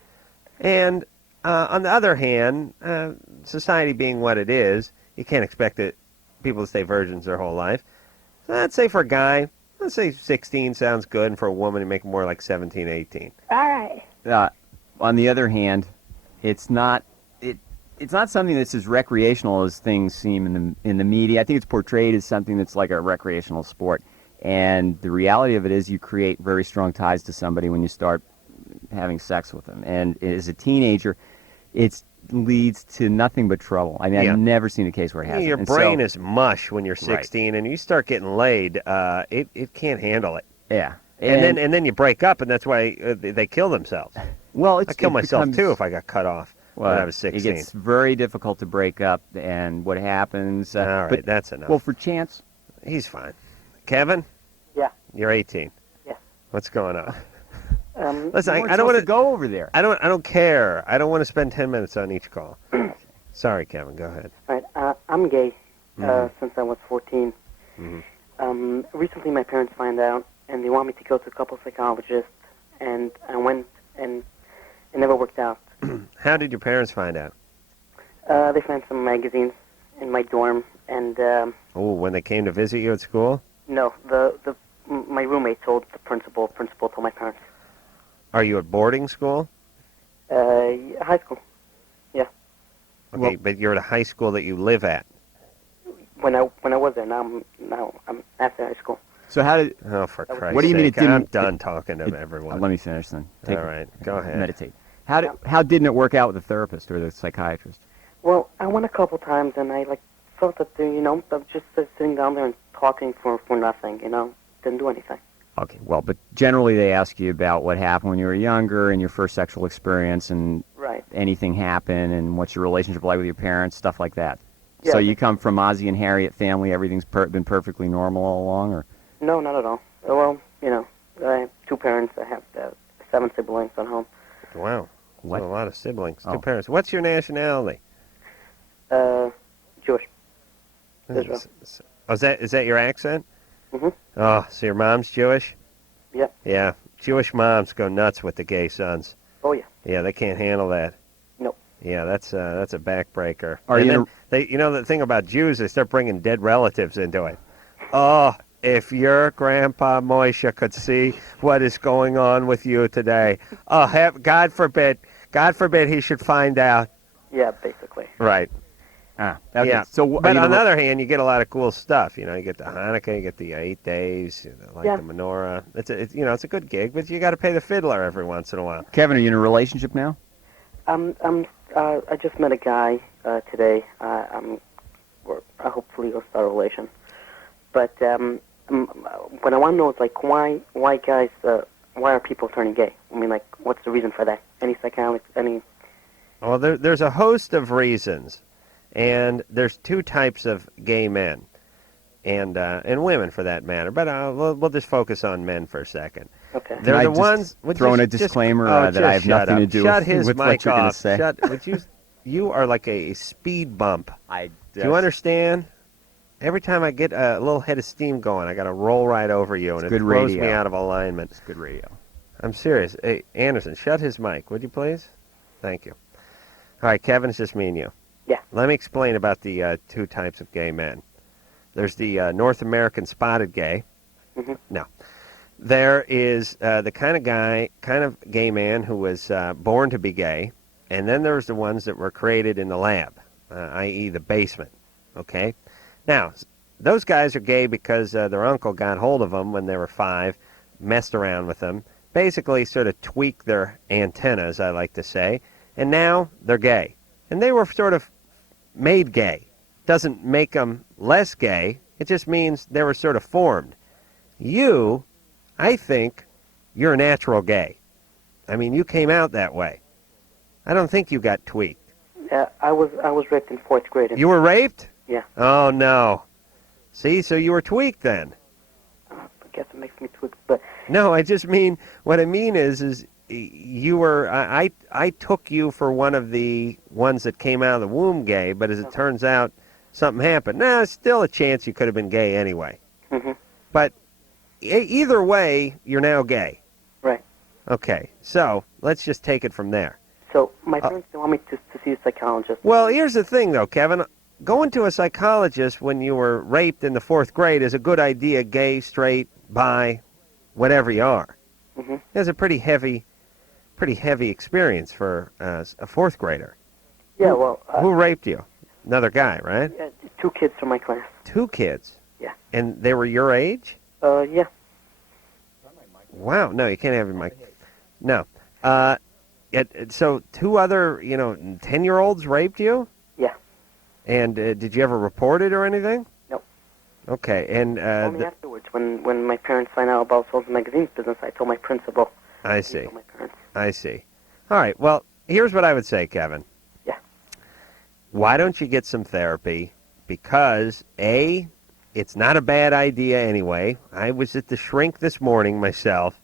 And on the other hand, society being what it is, you can't expect people to stay virgins their whole life. So I'd say for a guy, let's say 16 sounds good, and for a woman, you make more like 17, 18. All right. On the other hand, it's not something that's as recreational as things seem in the media. I think it's portrayed as something that's like a recreational sport, and the reality of it is you create very strong ties to somebody when you start having sex with them. And as a teenager, it leads to nothing but trouble. I mean, I've never seen a case where it hasn't. Your brain is mush when you're 16, and you start getting laid. It can't handle it. Yeah. And then you break up, and that's why they kill themselves. Well, I kill myself too if I got cut off when I was 16. It gets very difficult to break up, and what happens... All right, but, that's enough. Well, for Chance... He's fine. Kevin? Yeah. You're 18. Yeah. What's going on? Listen, I don't want to go over there. I don't care. I don't want to spend 10 minutes on each call. Sorry, Kevin. Go ahead. All right. I'm gay since I was 14. Mm-hmm. Recently, my parents found out, and they want me to go to a couple psychologists, and I went, and it never worked out. How did your parents find out? They found some magazines in my dorm, and... when they came to visit you at school? No, my roommate told the principal. Principal told my parents. Are you at boarding school? High school. Yeah. Okay, but you're at a high school that you live at. When I was there, now I'm after high school. So how did? Oh, for Christ's what do you mean it sake, didn't? I'm done talking to everyone. Let me finish then. All right, go ahead. Meditate. How didn't it work out with the therapist or the psychiatrist? Well, I went a couple times, and I felt that of just sitting down there and talking for nothing. Didn't do anything. Okay, well, but generally they ask you about what happened when you were younger and your first sexual experience and anything happened and what's your relationship like with your parents, stuff like that. Yeah. So you come from Ozzie and Harriet family, everything's been perfectly normal all along, or? No, not at all. Well, I have two parents. I have 7 siblings at home. Wow. What? So a lot of siblings, 2 parents. What's your nationality? Jewish. Israel. Is that your accent? Mm-hmm. Oh, so your mom's Jewish? Yep. Yeah. Jewish moms go nuts with the gay sons. Oh, yeah. Yeah, they can't handle that. Nope. Yeah, that's a backbreaker. The thing about Jews, they start bringing dead relatives into it. Oh, if your grandpa Moishe could see what is going on with you today. Oh, God forbid he should find out. Yeah, basically. Right. Okay. Yeah. So, but on the other hand, you get a lot of cool stuff. You get the Hanukkah, you get the 8 days, the menorah. It's a good gig, but you got to pay the fiddler every once in a while. Kevin, are you in a relationship now? I just met a guy today. I hopefully will start a relation. But what I want to know is why guys, why are people turning gay? I mean, what's the reason for that? Any psychology? Well, there's a host of reasons. And there's 2 types of gay men, and women for that matter. But we'll just focus on men for a second. Okay. They're the ones. Throw in a disclaimer that I have nothing to do with what you're going to say. You are like a speed bump. Do you understand? Every time I get a little head of steam going, I got to roll right over you, and it throws me out of alignment. It's good radio. I'm serious. Hey, Anderson, shut his mic, would you please? Thank you. All right, Kevin, it's just me and you. Yeah. Let me explain about the 2 types of gay men. There's the North American spotted gay. Mm-hmm. No. There is the kind of gay man who was born to be gay, and then there's the ones that were created in the lab, i.e. the basement. Okay? Now, those guys are gay because their uncle got hold of them when they were 5, messed around with them, basically sort of tweaked their antennas, I like to say, and now they're gay. And they were sort of made gay. Doesn't make them less gay. It just means they were sort of formed. You, I think, you're a natural gay. I mean, you came out that way. I don't think you got tweaked. I was raped in 4th grade. You were raped? Yeah. Oh, no. See, so you were tweaked then. I guess it makes me tweak, but... No, I just mean, what I mean is you were, I took you for one of the ones that came out of the womb gay, but as it turns out, something happened. Now, there's still a chance you could have been gay anyway. Mm-hmm. But either way, you're now gay. Right. Okay, so let's just take it from there. So my parents don't want me to see a psychologist. Well, here's the thing, though, Kevin. Going to a psychologist when you were raped in the 4th grade is a good idea, gay, straight, bi, whatever you are. Mm-hmm. It's a pretty heavy experience for a 4th grader. Yeah, well... who raped you? Another guy, right? 2 kids from my class. 2 kids? Yeah. And they were your age? Yeah. Wow. No, you can't have your mic. No. So 2 other, 10-year-olds raped you? Yeah. And did you ever report it or anything? No. Okay. And only afterwards, when my parents found out about Souls Magazine's business, I told my principal. I see. Told my parents. I see. All right. Well, here's what I would say, Kevin. Yeah. Why don't you get some therapy? Because, A, it's not a bad idea anyway. I was at the shrink this morning myself,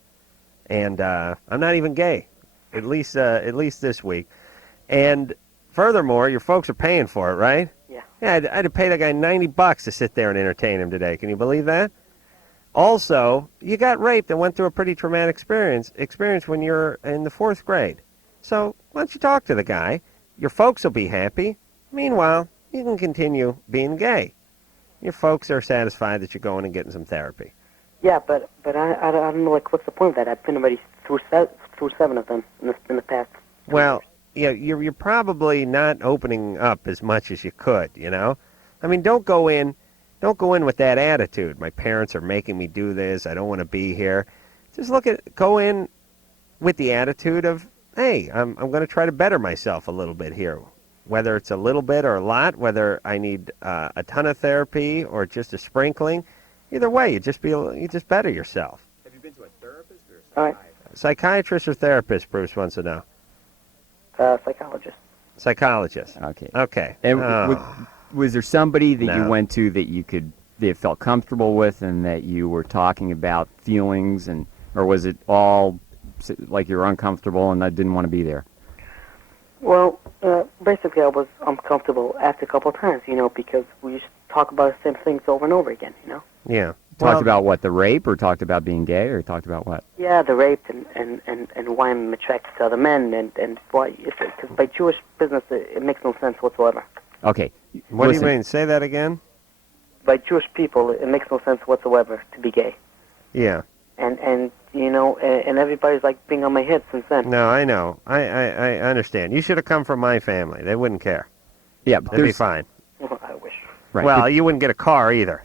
and I'm not even gay, at least this week. And furthermore, your folks are paying for it, right? Yeah. Yeah, I had to pay that guy $90 to sit there and entertain him today. Can you believe that? Also, you got raped and went through a pretty traumatic experience when you're in the 4th grade. So why don't you talk to the guy? Your folks will be happy. Meanwhile, you can continue being gay. Your folks are satisfied that you're going and getting some therapy. Yeah, but I don't know, like, what's the point of that? I've been already through 7 of them in the past. Well, yeah, you're probably not opening up as much as you could, I mean, don't go in with that attitude. My parents are making me do this. I don't want to be here. Just go in with the attitude of, hey, I'm going to try to better myself a little bit here. Whether it's a little bit or a lot, whether I need a ton of therapy or just a sprinkling, either way, you just better yourself. Have you been to a therapist or a All right. Psychiatrist or therapist, Bruce wants to know. Psychologist. Psychologist. Okay. Okay. And was there somebody that you No. went to that felt comfortable with, and that you were talking about feelings, or was it all like you were uncomfortable and I didn't want to be there? Well, basically, I was uncomfortable after a couple of times, because we used to talk about the same things over and over again, Yeah. Talked about what, the rape, or talked about being gay, or talked about what? Yeah, the rape and why I'm attracted to other men and why, because by Jewish business, it makes no sense whatsoever. Okay. What Listen, do you mean? Say that again? By Jewish people, it makes no sense whatsoever to be gay. Yeah. And everybody's like being on my head since then. No, I know. I understand. You should have come from my family. They wouldn't care. Yeah, but They'd be fine. Well, I wish. Right. Well, you wouldn't get a car either.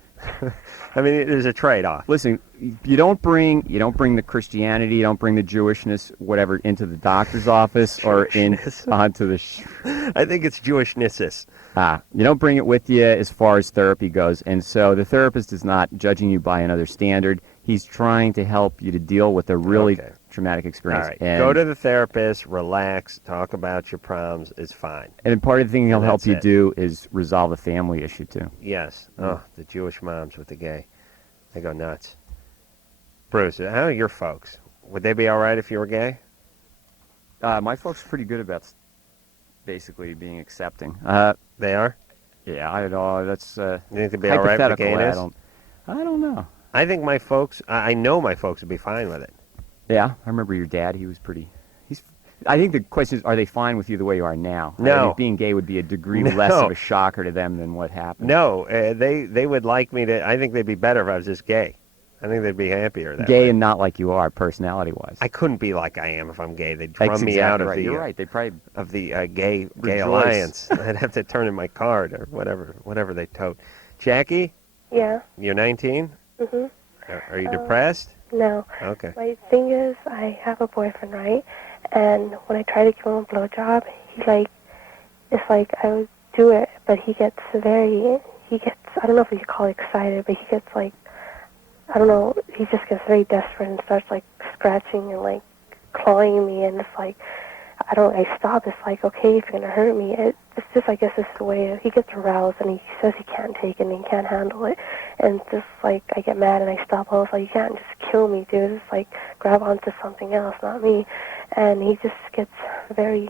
I mean, there's a trade-off. Listen, you don't bring the Christianity, you don't bring the Jewishness, whatever, into the doctor's office or onto the. I think it's Jewishness. You don't bring it with you as far as therapy goes, and so the therapist is not judging you by another standard. He's trying to help you to deal with a really traumatic experience. All right. And Go to the therapist, relax, talk about your problems. It's fine. And part of the thing he'll help that's you it. do is resolve a family issue too. Yes. Oh, the Jewish moms with the gay. They go nuts. Bruce, how are your folks? Would they be all right if you were gay? My folks are pretty good about basically being accepting. They are? Yeah, I don't know. That's You think they'd be all right with the hypothetical. gayness? I don't know. I think my folks, I know my folks would be fine with it. Yeah, I remember your dad. He was pretty. I think the question is, are they fine with you the way you are now? No. I think being gay would be a degree less of a shocker to them than what happened. No, they would like me to. I think they'd be better if I was just gay. I think they'd be happier that Gay way. and not like you are, personality-wise. I couldn't be like I am if I'm gay. They'd That's drum me exactly out of right. the. You're right. They probably of the gay rejoice. alliance. I'd have to turn in my card or whatever they tote. Jackie, Yeah. You're 19? Mhm. Are you depressed? No. Okay. My thing is, I have a boyfriend, right? And when I try to give him a blowjob, it's like I would do it, but he gets, I don't know if you call it excited, but he gets like, I don't know, he just gets very desperate and starts like scratching and like clawing me, and it's like, I stop. It's like, okay, if you're gonna hurt me, it's just, I guess it's the way he gets aroused, and he says he can't take it and he can't handle it, and it's just like I get mad and I stop. I was like, you can't just kill me, dude. It's like grab onto something else, not me. And he just gets very,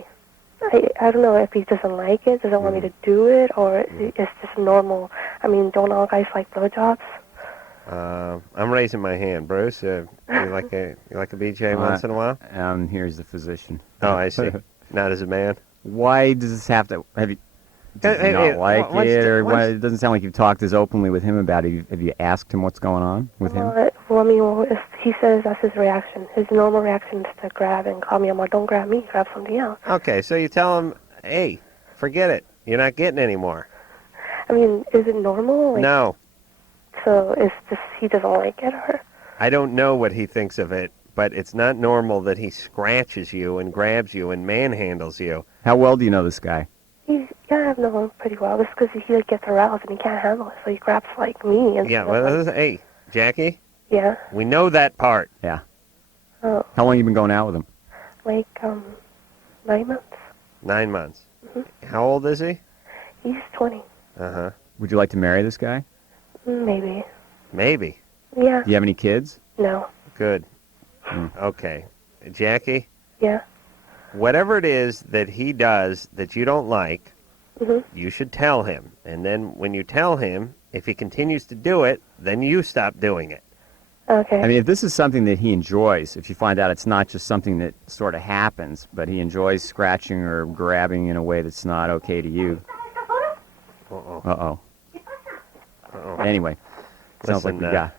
I don't know if he doesn't like it, doesn't want me to do it, or it's just normal. I mean, don't all guys like blowjobs? I'm raising my hand, Bruce. You like a BJ once in a while? Here's the physician. Oh, I see. Not as a man. Why does this have to? Does he not like it, or why? It doesn't sound like you've talked as openly with him about it. Have you asked him what's going on with him? Well, I mean, he says that's his reaction. His normal reaction is to grab and call me. I'm like, don't grab me, grab something else. Okay, so you tell him, hey, forget it. You're not getting any more. I mean, is it normal? Like, no. So it's just he doesn't like it, or? I don't know what he thinks of it, but it's not normal that he scratches you and grabs you and manhandles you. How well do you know this guy? I've known him pretty well. It's because he like, gets aroused and he can't handle it, so he grabs like me. And Yeah, well, hey, Jackie? Yeah? We know that part. Yeah. Oh. How long you been going out with him? Like, 9 months. 9 months. Mm-hmm. How old is he? He's 20. Uh-huh. Would you like to marry this guy? Maybe. Maybe. Yeah. Do you have any kids? No. Good. Okay. Jackie? Yeah? Whatever it is that he does that you don't like, Mm-hmm. you should tell him. And then when you tell him, if he continues to do it, then you stop doing it. Okay. I mean, if this is something that he enjoys, if you find out it's not just something that sort of happens, but he enjoys scratching or grabbing in a way that's not okay to you. Uh-oh. Uh-oh. Uh-oh. Anyway, sounds Listen, like we got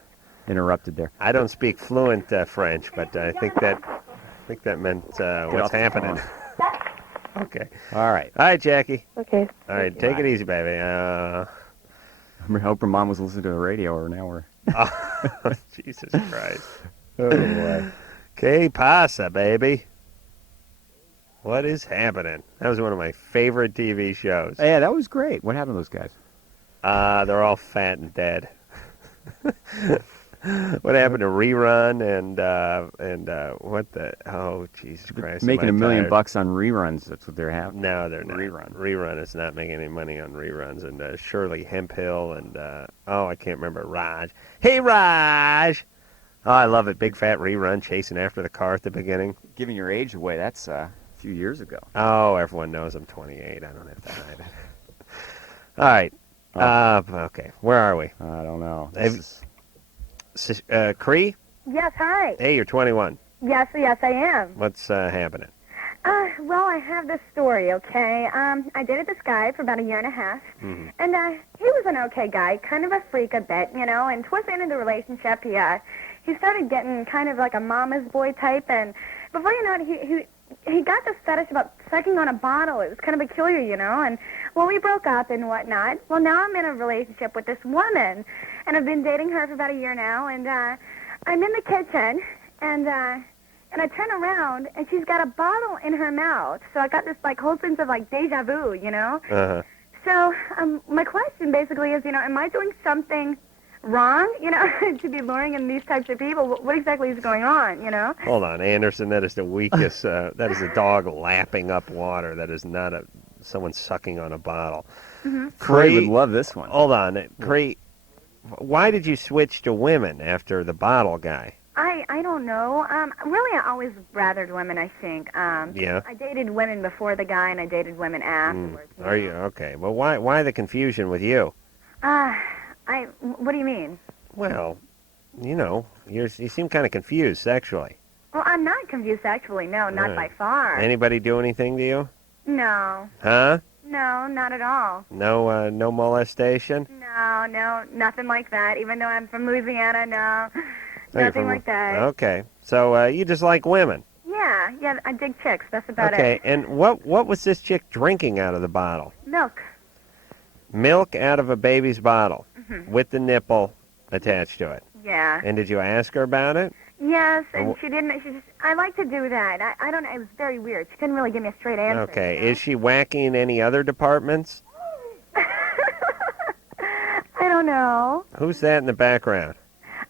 interrupted there. I don't speak fluent French, but I think that meant what's happening. Okay. All right. All right, Jackie. Okay. All right, take it easy, baby. I hope her mom was listening to the radio or an hour. Oh, Jesus Christ. Oh, boy. Que pasa, baby? What is happening? That was one of my favorite TV shows. Yeah, that was great. What happened to those guys? They're all fat and dead. What happened to Rerun and what the? Oh, Jesus Christ! Making $1 million bucks on reruns. That's what they're having. No, they're not. Rerun is not making any money on reruns. And Shirley Hemphill and I can't remember Raj. Hey, Raj! Oh, I love it. Big fat Rerun chasing after the car at the beginning. Giving your age away. That's a few years ago. Oh, everyone knows I'm 28. I don't have to hide it. All right. Okay. Where are we? I don't know. Cree? Yes, hi. Hey, you're 21. Yes, I am. What's happening? Well, I have this story, okay? I dated this guy for about a year and a half, Mm-hmm. and he was an okay guy, kind of a freak a bit, you know, and towards the end of the relationship, he started getting kind of like a mama's boy type, and before you know it, he got this fetish about sucking on a bottle. It was kind of peculiar, you know, and, well, we broke up and whatnot. Well, now I'm in a relationship with this woman, and I've been dating her for about a year now, and I'm in the kitchen, and I turn around, and she's got a bottle in her mouth. So I got this, like, whole sense of, like, deja vu, you know? Uh-huh. So my question basically is, you know, am I doing something wrong, you know, to be luring in these types of people? What exactly is going on, you know? Hold on, Anderson. That is the weakest. That is a dog lapping up water. That is not someone sucking on a bottle. Mm-hmm. Cree would love this one. Hold on, Cree. Why did you switch to women after the bottle guy? I don't know. Really, I always rathered women, I think. Yeah. I dated women before the guy, and I dated women afterwards. Are you okay? Well, why the confusion with you? What do you mean? Well, you know, you seem kind of confused sexually. Well, I'm not confused sexually. No, not by far. Anybody do anything to you? No. Huh? No, not at all. No, no molestation? No, nothing like that. Even though I'm from Louisiana, no, nothing like that. Okay, so you just like women? Yeah, I dig chicks. That's about it. Okay, and what was this chick drinking out of the bottle? Milk. Milk out of a baby's bottle. Mhm. with the nipple attached to it. Yeah. And did you ask her about it? Yes, and she didn't. She just. I like to do that. I don't know. It was very weird. She couldn't really give me a straight answer. Okay. You know? Is she wacky in any other departments? I don't know. Who's that in the background?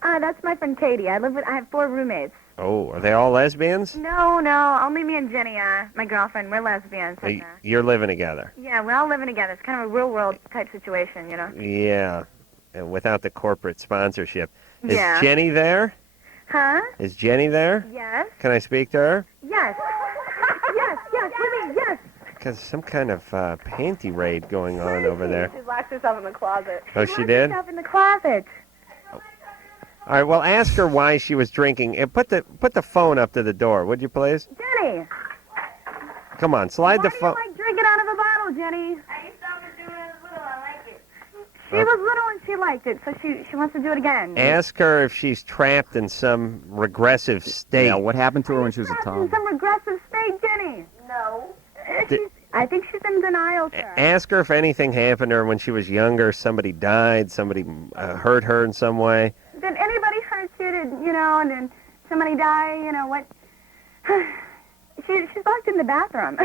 That's my friend Katie. I have 4 roommates. Oh, are they all lesbians? No, only me and Jenny, my girlfriend. We're lesbians. You're living together. Yeah, we're all living together. It's kind of a real world type situation, you know. Yeah, and without the corporate sponsorship. Is Yeah. Jenny there? Huh? Is Jenny there? Yes. Can I speak to her? Yes. yes, really, yes. Because some kind of panty raid going on over there. She locked herself in the closet. Oh, she did? Herself in the closet. All right, well, ask her why she was drinking. And put the phone up to the door, would you please? Jenny. Come on, slide the phone. Why do you like drinking out of a bottle, Jenny? I used to always do it as little. I like it. She was little and she liked it, so she wants to do it again. Ask her if she's trapped in some regressive state. Yeah, what happened to her when she was a In toddler? some regressive state, Jenny. No. I think she's in denial, sir. Ask her if anything happened to her when she was younger. Somebody died. Somebody hurt her in some way. Did anybody hurt you? And then somebody die? What? She's locked in the bathroom.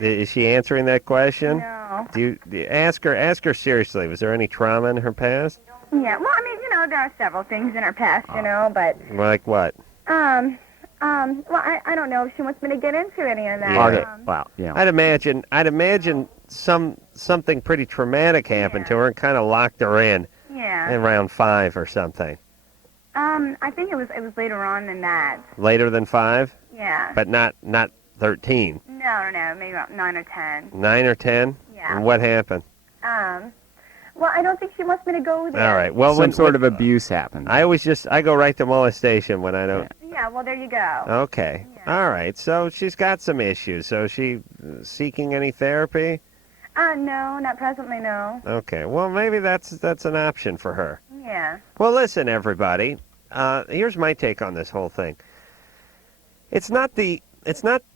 Is she answering that question? No. Do you ask her seriously? Was there any trauma in her past? Yeah. Well, I mean, there are several things in her past, but Like what? well, I don't know if she wants me to get into any of that. Yeah. Wow. Yeah. I'd imagine something pretty traumatic happened to her and kind of locked her in. Yeah. Around 5 or something. I think it was later on than that. Later than 5? Yeah. But not 13. No, maybe about 9 or 10. 9 or 10? Yeah. And what happened? Well, I don't think she wants me to go there. All right. Well, some sort of abuse happened. I go right to molestation when I don't. Yeah, well, there you go. Okay. Yeah. All right. So she's got some issues. So is she seeking any therapy? No, not presently, no. Okay. Well, maybe that's an option for her. Yeah. Well, listen, everybody. Here's my take on this whole thing. It's not the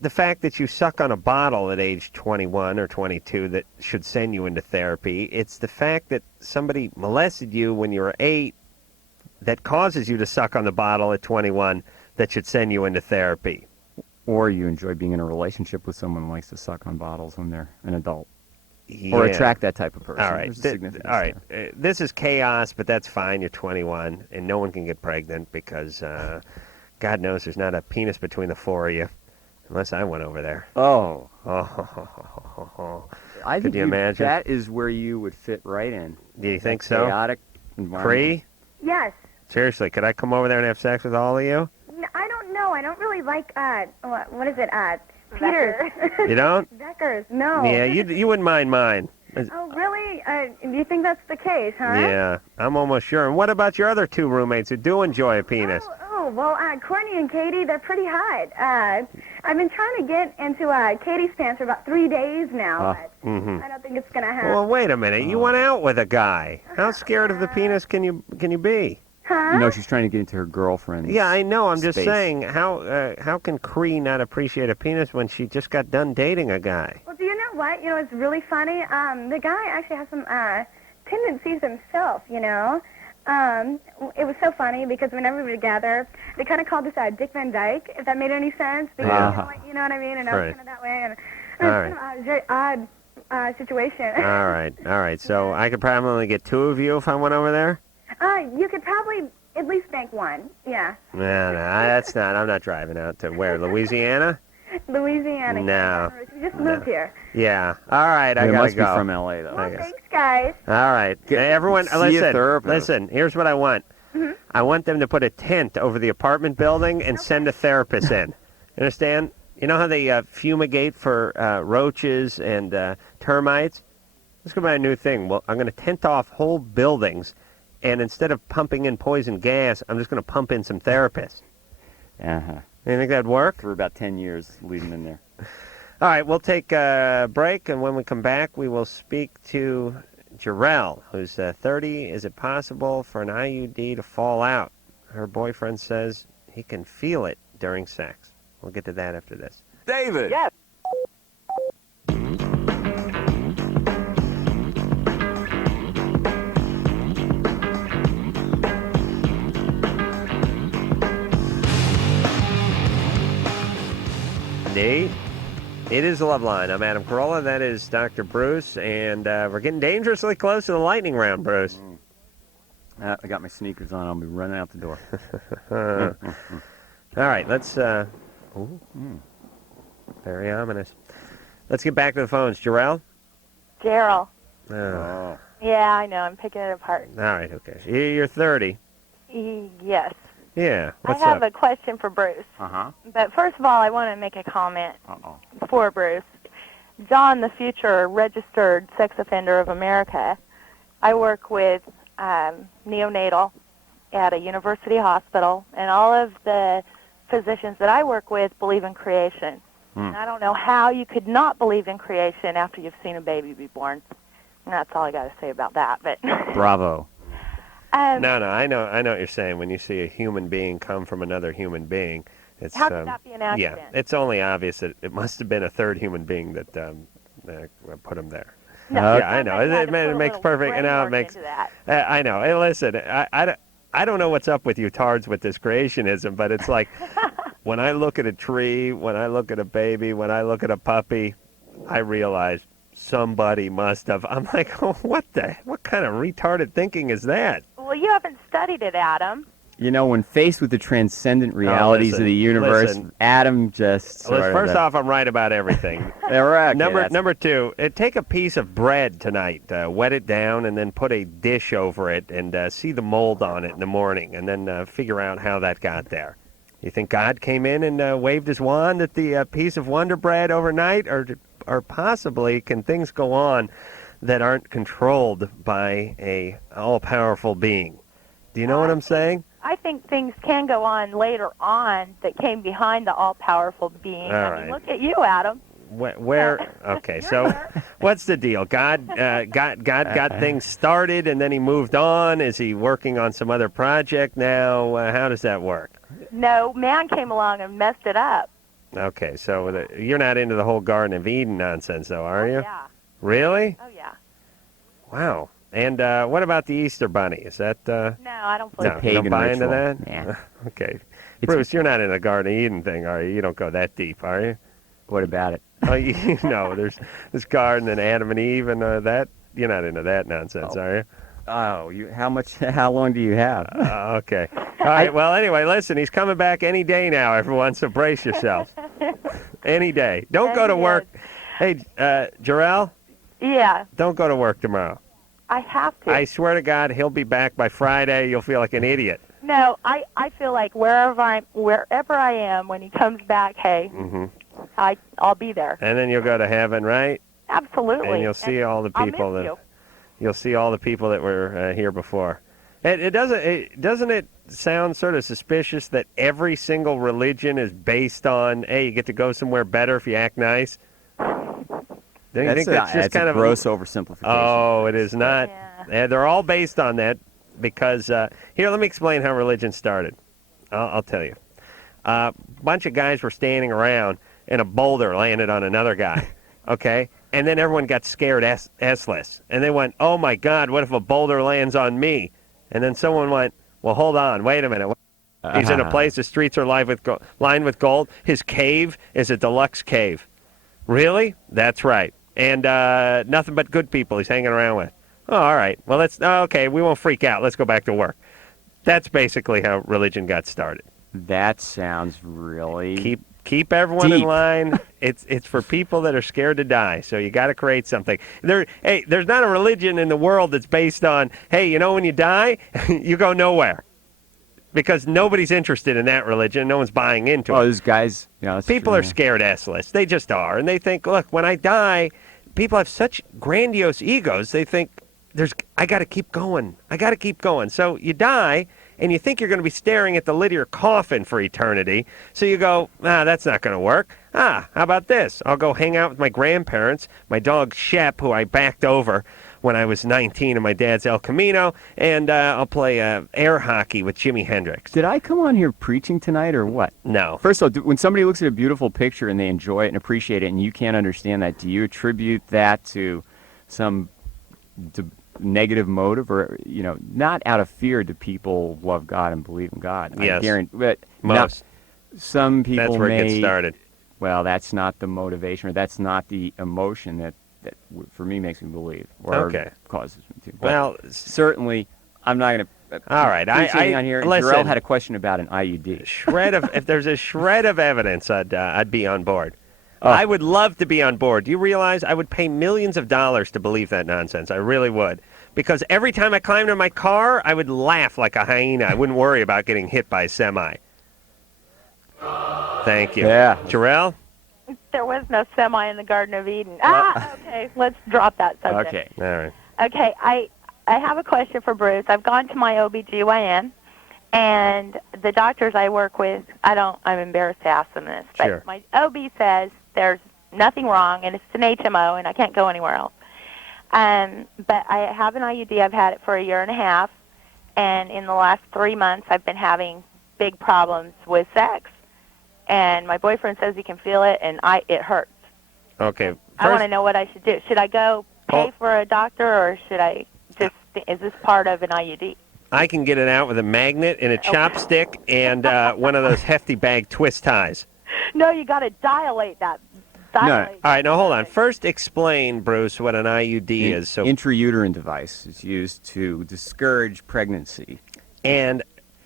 fact that you suck on a bottle at age 21 or 22 that should send you into therapy. It's the fact that somebody molested you when you were 8 that causes you to suck on the bottle at 21 that should send you into therapy. Or you enjoy being in a relationship with someone who likes to suck on bottles when they're an adult. Yeah. Or attract that type of person. All right. There's a significance All right. there. This is chaos, but that's fine. You're 21, and no one can get pregnant because God knows there's not a penis between the 4 of you, unless I went over there. Oh. I Could think you imagine? that is where you would fit right in. Do you think That so? Chaotic environment. Free? Yes. Seriously, could I come over there and have sex with all of you? No, I don't know. I don't really like, what is it, Peters. You don't? Deckers, no. Yeah, you wouldn't mind mine. Oh, really? Do you think that's the case, huh? Yeah, I'm almost sure. And what about your other 2 roommates who do enjoy a penis? Oh, well, Courtney and Katie, they're pretty hot. I've been trying to get into Katie's pants for about 3 days now, but I don't think it's going to happen. Well, wait a minute. You went out with a guy. How scared of the penis can you be? Huh? You know, she's trying to get into her girlfriend's Yeah, I know. I'm just space. saying, how can Cree not appreciate a penis when she just got done dating a guy? Well, do you know what? It's really funny. The guy actually has some tendencies himself, It was so funny because whenever we were together, they kind of called us Dick Van Dyke, if that made any sense. Because, you know what I mean? And I was Right. kind of that way. And All it's kind of a very odd situation. All right. So I could probably only get 2 of you if I went over there? You could probably at least bank one. Yeah. No, that's not. I'm not driving out to where? Louisiana? Louisiana. No. We just moved here. Yeah. All right, I It gotta must go. be from L.A., though. Well, thanks, guys. All right. Everyone, See a listen. therapist. Listen, here's what I want. I want them to put a tent over the apartment building and send a therapist in. You understand? You know how they fumigate for roaches and termites? Let's go buy a new thing. Well, I'm going to tent off whole buildings, and instead of pumping in poison gas, I'm just going to pump in some therapists. Uh-huh. You think that'd work? For about 10 years leading in there. All right, we'll take a break, and when we come back, we will speak to Jarrell, who's 30. Is it possible for an IUD to fall out? Her boyfriend says he can feel it during sex. We'll get to that after this. David! Yes. indeed. It is the Loveline. I'm Adam Carolla. That is Dr. Bruce, and we're getting dangerously close to the lightning round, Bruce. I got my sneakers on. I'll be running out the door. All right, let's... Very ominous. Let's get back to the phones. Jarrell? Gerald. Oh. Yeah, I know. I'm picking it apart. All right, okay. You're 30. Yes. Yeah, what's I have up? a question for Bruce. Uh-huh. But first of all, I want to make a comment Uh-oh. for Bruce. John, the future registered sex offender of America, I work with neonatal at a university hospital, and all of the physicians that I work with believe in creation. And I don't know how you could not believe in creation after you've seen a baby be born. And that's all I got to say about that. But Bravo. No, I know what you're saying. When you see a human being come from another human being, it's how could that be an accident? yeah, it's only obvious that it must have been a third human being that put him there. No, yeah, I know. It makes perfect. And now it makes. I know. Hey, listen, I don't know what's up with you tards with this creationism, but it's like when I look at a tree, when I look at a baby, when I look at a puppy, I realize somebody must have. I'm like, oh, what kind of retarded thinking is that? Well, you haven't studied it, Adam. You know, when faced with the transcendent realities of the universe, Adam just First off, I'm right about everything. Number two, take a piece of bread tonight, wet it down, and then put a dish over it and see the mold on it in the morning, and then figure out how that got there. You think God came in and waved his wand at the piece of Wonder Bread overnight, or possibly can things go on that aren't controlled by a all-powerful being? Do you know what I'm saying? I think things can go on later on that came behind the all-powerful being. I mean, look at you, Adam. Where? Okay, so what's the deal? God got things started, and then he moved on. Is he working on some other project now? How does that work? No, man came along and messed it up. Okay, so you're not into the whole Garden of Eden nonsense, though, are you? Yeah. Really? Oh, yeah. Wow. And what about the Easter Bunny? Is that... No, I don't believe you don't buy into that? Yeah. Okay. Bruce, you're not in the Garden of Eden thing, are you? You don't go that deep, are you? What about it? Oh, you know, there's this garden and Adam and Eve and that. You're not into that nonsense, are you? Oh, how long do you have? Okay. All right, well, anyway, listen, he's coming back any day now, everyone, so brace yourselves. Any day. Don't go to work. Hey, Jarrell? Yeah. Don't go to work tomorrow. I have to. I swear to God, he'll be back by Friday. You'll feel like an idiot. No, I feel like wherever I am, when he comes back, hey, I'll be there. And then you'll go to heaven, right? Absolutely. And you'll see all the people you'll see all the people that were here before. Doesn't it sound sort of suspicious that every single religion is based on, hey, you get to go somewhere better if you act nice? Don't you think that's just kind a of gross oversimplification? Oh, it is not. Yeah. They're all based on that because here, let me explain how religion started. I'll tell you. A bunch of guys were standing around, and a boulder landed on another guy. Okay, and then everyone got scared S-less, and they went, "Oh my God, what if a boulder lands on me?" And then someone went, "Well, hold on, wait a minute. He's in a place. The streets are lined with gold. His cave is a deluxe cave." Really? That's right. And nothing but good people he's hanging around with. Oh, all right. Well, okay. We won't freak out. Let's go back to work. That's basically how religion got started. That sounds really keep everyone deep. in line. It's for people that are scared to die. So you got to create something. There's not a religion in the world that's based on, hey, you know, when you die, you go nowhere. Because nobody's interested in that religion. No one's buying into it. Oh, those guys. Yeah, people are scared S-less. They just are. And they think, look, when I die, people have such grandiose egos. They think, I got to keep going. I got to keep going. So you die, and you think you're going to be staring at the lid of your coffin for eternity. So you go, that's not going to work. How about this? I'll go hang out with my grandparents, my dog Shep, who I backed over when I was 19 in my dad's El Camino, and I'll play air hockey with Jimi Hendrix. Did I come on here preaching tonight or what? No. First of all, when somebody looks at a beautiful picture and they enjoy it and appreciate it and you can't understand that, do you attribute that to some negative motive or, not out of fear do people love God and believe in God? Yes. But most. Some people That's where it gets started. well, that's not the motivation, or that's not the emotion that for me makes me believe, or causes me to. But well, certainly, I'm not going to. All right, I on here. listen. Jarrell had a question about an IUD. If there's a shred of evidence, I'd be on board. I would love to be on board. Do you realize I would pay millions of dollars to believe that nonsense? I really would. Because every time I climbed in my car, I would laugh like a hyena. I wouldn't worry about getting hit by a semi. Thank you. Yeah. Jarrell? There was no semi in the Garden of Eden. Okay, let's drop that subject. Okay. All right. Okay, I have a question for Bruce. I've gone to my OBGYN, and the doctors I work with, I'm embarrassed to ask them this, but Sure. my OB says there's nothing wrong, and it's an HMO, and I can't go anywhere else. But I have an IUD. I've had it for a year and a half, and in the last 3 months, I've been having big problems with sex. And my boyfriend says he can feel it, and it hurts. Okay. I want to know what I should do. Should I go pay for a doctor, or should I is this part of an IUD? I can get it out with a magnet and a chopstick and one of those hefty bag twist ties. No, you got to dilate that. No. All right, now hold on. First explain, Bruce, what an IUD is. So intrauterine device is used to discourage pregnancy. And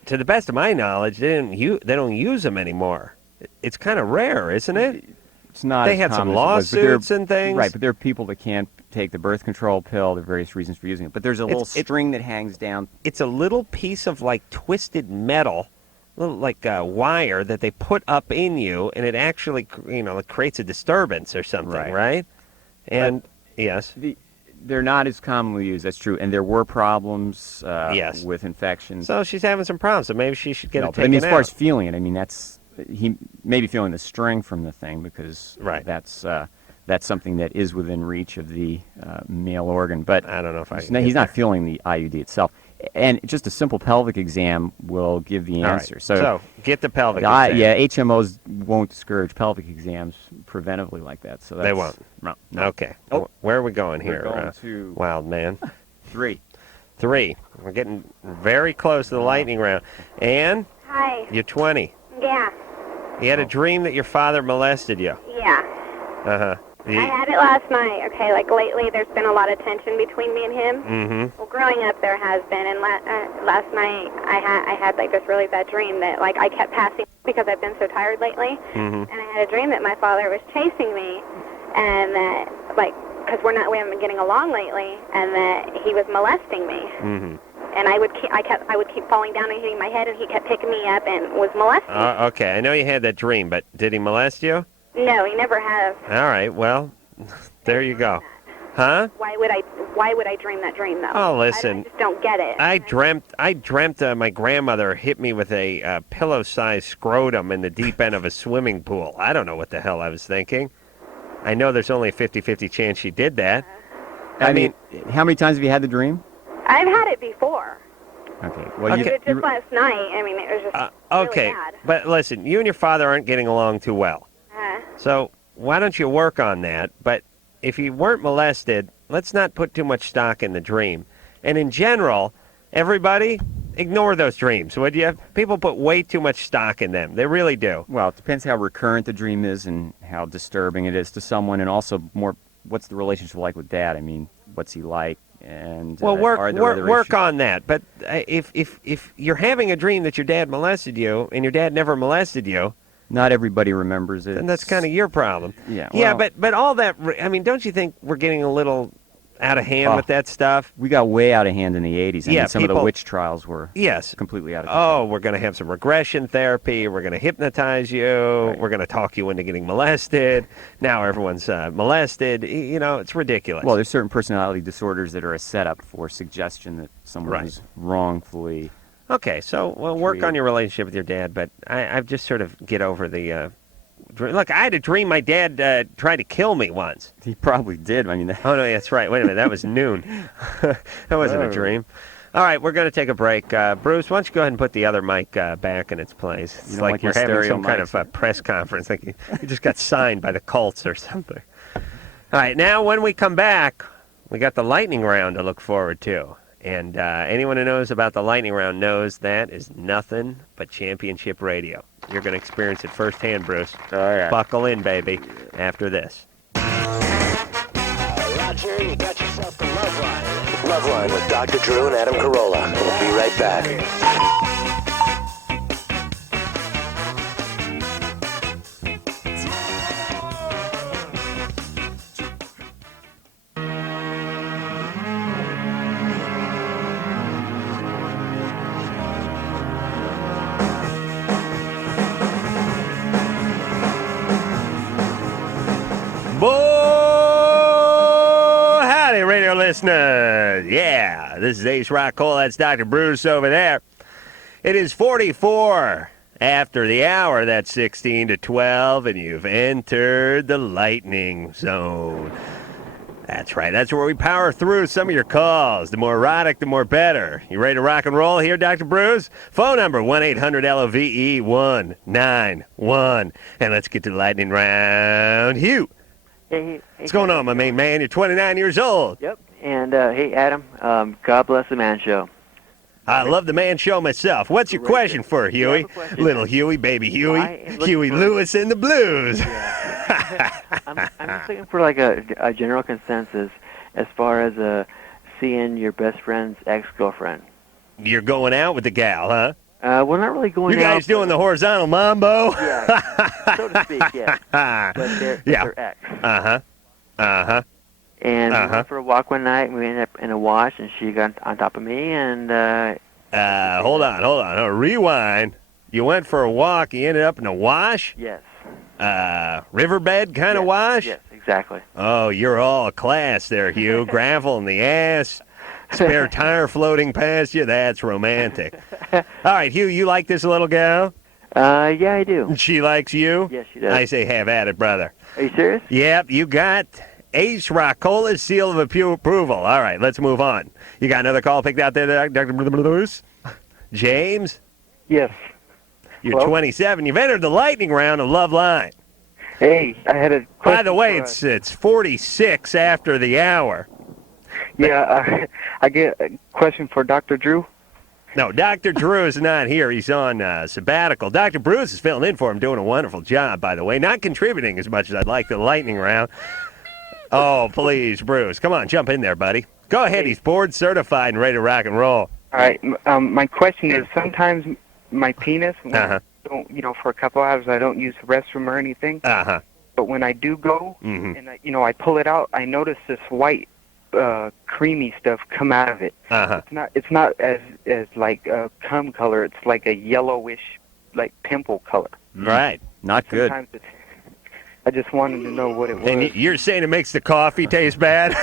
to the best of my knowledge, they don't use them anymore. It's kind of rare, isn't it? It's not. They had some lawsuits and things. Right, but there are people that can't take the birth control pill. There are various reasons for using it. But there's a little string that hangs down. It's a little piece of like twisted metal, little like wire that they put up in you, and it actually, it creates a disturbance or something, right? And yes. They're not as commonly used. That's true, and there were problems with infections. So she's having some problems. So maybe she should get it taken out. I mean, as far as feeling it, he may be feeling the string from the thing because that's something that is within reach of the male organ. But I don't know if he's not feeling the IUD itself. And just a simple pelvic exam will give the answer. Right. So get the pelvic exam. Yeah, HMOs won't discourage pelvic exams preventively like that. So they won't. No. Okay. Where are we going here? We're going to Wild man. 3. We're getting very close to the lightning round. Ann? Hi. You're 20. Yeah. You had a dream that your father molested you. Yeah. Uh-huh. I had it last night. Okay, like lately there's been a lot of tension between me and him. Mm-hmm. Well, growing up there has been, and last night I had like this really bad dream that like I kept passing because I've been so tired lately. Mm-hmm. And I had a dream that my father was chasing me, and that like because we haven't been getting along lately, and that he was molesting me. Mm-hmm. And I would keep falling down and hitting my head, and he kept picking me up and was molesting me. Okay, I know you had that dream, but did he molest you? No, he never has. All right, well, there you go. Huh? Why would I dream that dream though? Oh, listen. I just don't get it. I dreamt my grandmother hit me with a pillow-sized scrotum in the deep end of a swimming pool. I don't know what the hell I was thinking. I know there's only a 50-50 chance she did that. I mean, how many times have you had the dream? I've had it before. Okay. Well, just last night. I mean, it was just okay. really bad. But listen, you and your father aren't getting along too well. So why don't you work on that? But if you weren't molested, let's not put too much stock in the dream. And in general, everybody, ignore those dreams, would you? People put way too much stock in them. They really do. Well, it depends how recurrent the dream is and how disturbing it is to someone, and also what's the relationship like with Dad? I mean, what's he like? And well, work issues? on that. But if you're having a dream that your dad molested you and your dad never molested you, not everybody remembers it. Then that's kind of your problem. Yeah. Yeah, but all that. I mean, don't you think we're getting a little out of hand with that stuff? We got way out of hand in the 80s. I mean, some of the people, witch trials were completely out of control. Oh, we're going to have some regression therapy. We're going to hypnotize you. Right. We're going to talk you into getting molested. Now everyone's molested. You know, it's ridiculous. Well, there's certain personality disorders that are a setup for suggestion that someone is wrongfully... Okay, so work on your relationship with your dad, but I've just sort of get over the... Look, I had a dream my dad tried to kill me once. He probably did. I mean, oh, no, that's right. Wait a minute, that was noon. That wasn't a dream. All right, we're going to take a break. Bruce, why don't you go ahead and put the other mic back in its place? It's like you're having some kind of a press conference. Like you just got signed by the Colts or something. All right, now when we come back, we got the lightning round to look forward to. And anyone who knows about the lightning round knows that is nothing but championship radio. You're going to experience it firsthand, Bruce. Oh, yeah. Buckle in, baby, after this. Roger, you got yourself the Loveline. Loveline with Dr. Drew and Adam Carolla. We'll be right back. Howdy, radio listeners. Yeah, this is Ace Rock Cole. That's Dr. Bruce over there. It is 44 after the hour. That's 16 to 12, and you've entered the lightning zone. That's right. That's where we power through some of your calls. The more erotic, the more better. You ready to rock and roll here, Dr. Bruce? Phone number 1-800-LOVE-191. And let's get to the lightning round. Hugh. Hey, What's going on, my main man? You're 29 years old. Yep. And, hey, Adam, God bless the man show. I love the man show myself. What's your question for Huey? Little Huey, baby Huey. Huey Lewis and the Blues. I'm just looking for, like, a general consensus as far as seeing your best friend's ex-girlfriend. You're going out with the gal, huh? We're not really going out. You guys doing the horizontal mambo? Yeah, so to speak, yeah. But they're ex. Uh-huh. Uh-huh. And we went for a walk one night, and we ended up in a wash, and she got on top of me, and... hold on. Rewind. You went for a walk, you ended up in a wash? Yes. Riverbed kind of wash? Yes, exactly. Oh, you're all class there, Hugh. Gravel in the ass. Spare tire floating past you. That's romantic. All right, Hugh, you like this little gal? Yeah, I do. She likes you? Yes, she does. I say have at it, brother. Are you serious? Yep, you got Ace Rockola's seal of approval. All right, let's move on. You got another call picked out there, Dr. Bruce? James? Yes. You're Hello? 27. You've entered the lightning round of Loveline. Hey, I had a question. By the way, it's 46 after the hour. Yeah, I get a question for Dr. Drew. No, Dr. Drew is not here. He's on sabbatical. Dr. Bruce is filling in for him, doing a wonderful job, by the way. Not contributing as much as I'd like to the lightning round. Oh, please, Bruce. Come on, jump in there, buddy. Go ahead. He's board certified and ready to rock and roll. All right, my question is, sometimes my penis, when I don't, for a couple hours, I don't use the restroom or anything. But when I do go, and I pull it out, I notice this white, creamy stuff come out of it. It's not as like cum color. It's like a yellowish, like pimple color. Right. Not good. Sometimes I just wanted to know what it was. And you're saying it makes the coffee taste bad?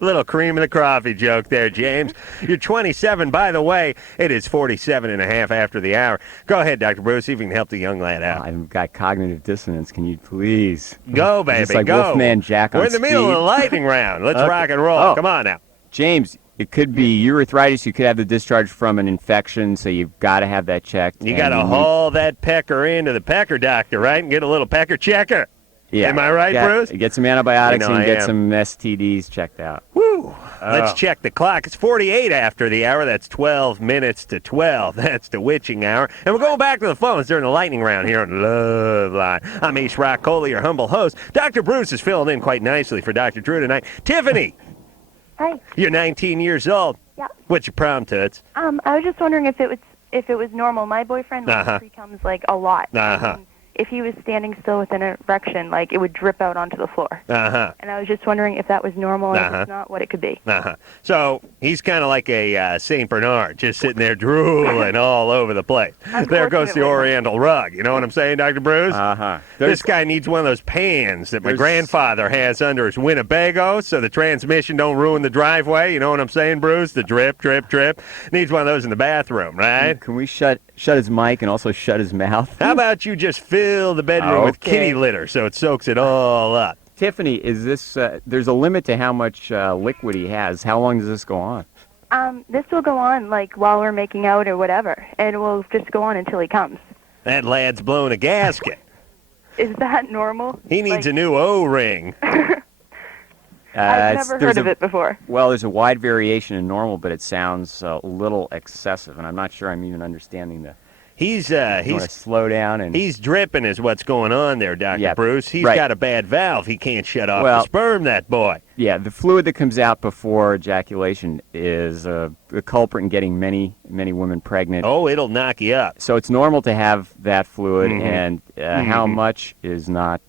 Little cream in the coffee joke there, James. You're 27. By the way, it is 47 and a half after the hour. Go ahead, Dr. Bruce, see if you can help the young lad out. I've got cognitive dissonance. Can you please? Go, baby, Just like go. Wolfman Jack on We're in the middle of the lightning round. Let's rock and roll. Come on now. James, it could be urethritis. You could have the discharge from an infection, so you've got to have that checked. You got to haul that pecker into the pecker doctor, right, and get a little pecker checker. Yeah. Am I right, Bruce? Get some antibiotics You know and I get am. some STDs checked out. Woo! Let's check the clock. It's 48 after the hour. That's 12 minutes to 12. That's the witching hour. And we're going back to the phones during the lightning round here on Loveline. I'm Ace Rockcola, your humble host. Dr. Bruce is filling in quite nicely for Dr. Drew tonight. Tiffany! Hi. You're 19 years old. Yeah. What's your problem, Toots? I was just wondering if it was normal. My boyfriend pre-comes like a lot. And if he was standing still with an erection, like it would drip out onto the floor. And I was just wondering if that was normal, and if it's not, what it could be. So he's kind of like a St. Bernard, just sitting there drooling all over the place. There goes the Oriental rug. You know what I'm saying, Dr. Bruce? This guy needs one of those pans that my grandfather has under his Winnebago so the transmission don't ruin the driveway. You know what I'm saying, Bruce? The drip, drip, drip. Needs one of those in the bathroom, right? Can we shut his mic and also shut his mouth? How about you just fill the bedroom with kitty litter so it soaks it all up? Tiffany, is this? There's a limit to how much liquid he has. How long does this go on? This will go on like while we're making out or whatever, and it will just go on until he comes. That lad's blown a gasket. Is that normal? He needs a new O-ring. I've never heard of it before. Well, there's a wide variation in normal, but it sounds a little excessive, and I'm not sure I'm even understanding the. He's slow down and he's dripping is what's going on there, Dr. Bruce. He's right. got a bad valve. He can't shut off Well, the sperm, that boy. Yeah, the fluid that comes out before ejaculation is a culprit in getting many women pregnant. Oh, it'll knock you up. So it's normal to have that fluid, Mhm. and how much is not.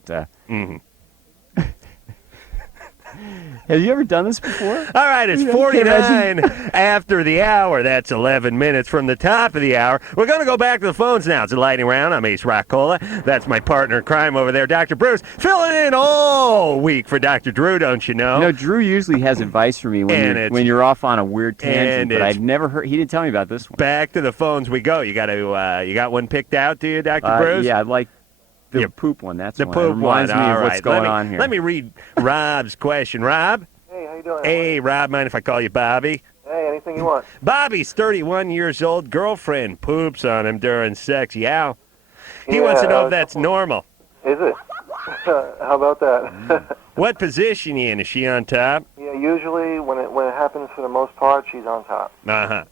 Have you ever done this before? All right, it's 49 after the hour. That's 11 minutes from the top of the hour. We're going to go back to the phones now. It's a lightning round. I'm Ace Rockola. That's my partner in crime over there, Dr. Bruce, filling in all week for Dr. Drew, don't you know? You know, Drew usually has advice for me when you're off on a weird tangent, but I've never heard. He didn't tell me about this one. Back to the phones we go. You got one picked out, do you, Dr. Bruce? Yeah, I'd like the poop one. That's the one. poop It reminds one. me of All what's right. going on here. Let me read Rob's question. Rob? Hey, how you doing? Hey, Rob, mind if I call you Bobby? Hey, anything you want. Bobby's 31 years old. Girlfriend poops on him during sex. Yow. He wants to know if that's normal. Is it? How about that? What position you in? Is she on top? Yeah, usually when it happens for the most part, she's on top. Uh-huh.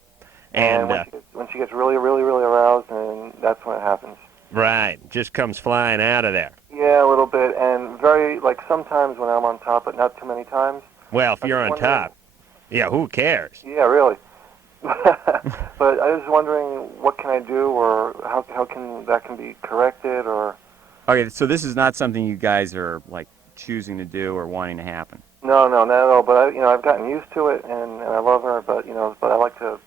And when she gets really, really, really aroused, and that's when it happens. Right. Just comes flying out of there. Yeah, a little bit, and sometimes when I'm on top, but not too many times. Well, if you're on top, yeah, who cares? Yeah, really. But I was wondering, what can I do, or how can that be corrected, or? Okay, so this is not something you guys are like choosing to do or wanting to happen. No, not at all. But I've gotten used to it, and I love her. But I like to,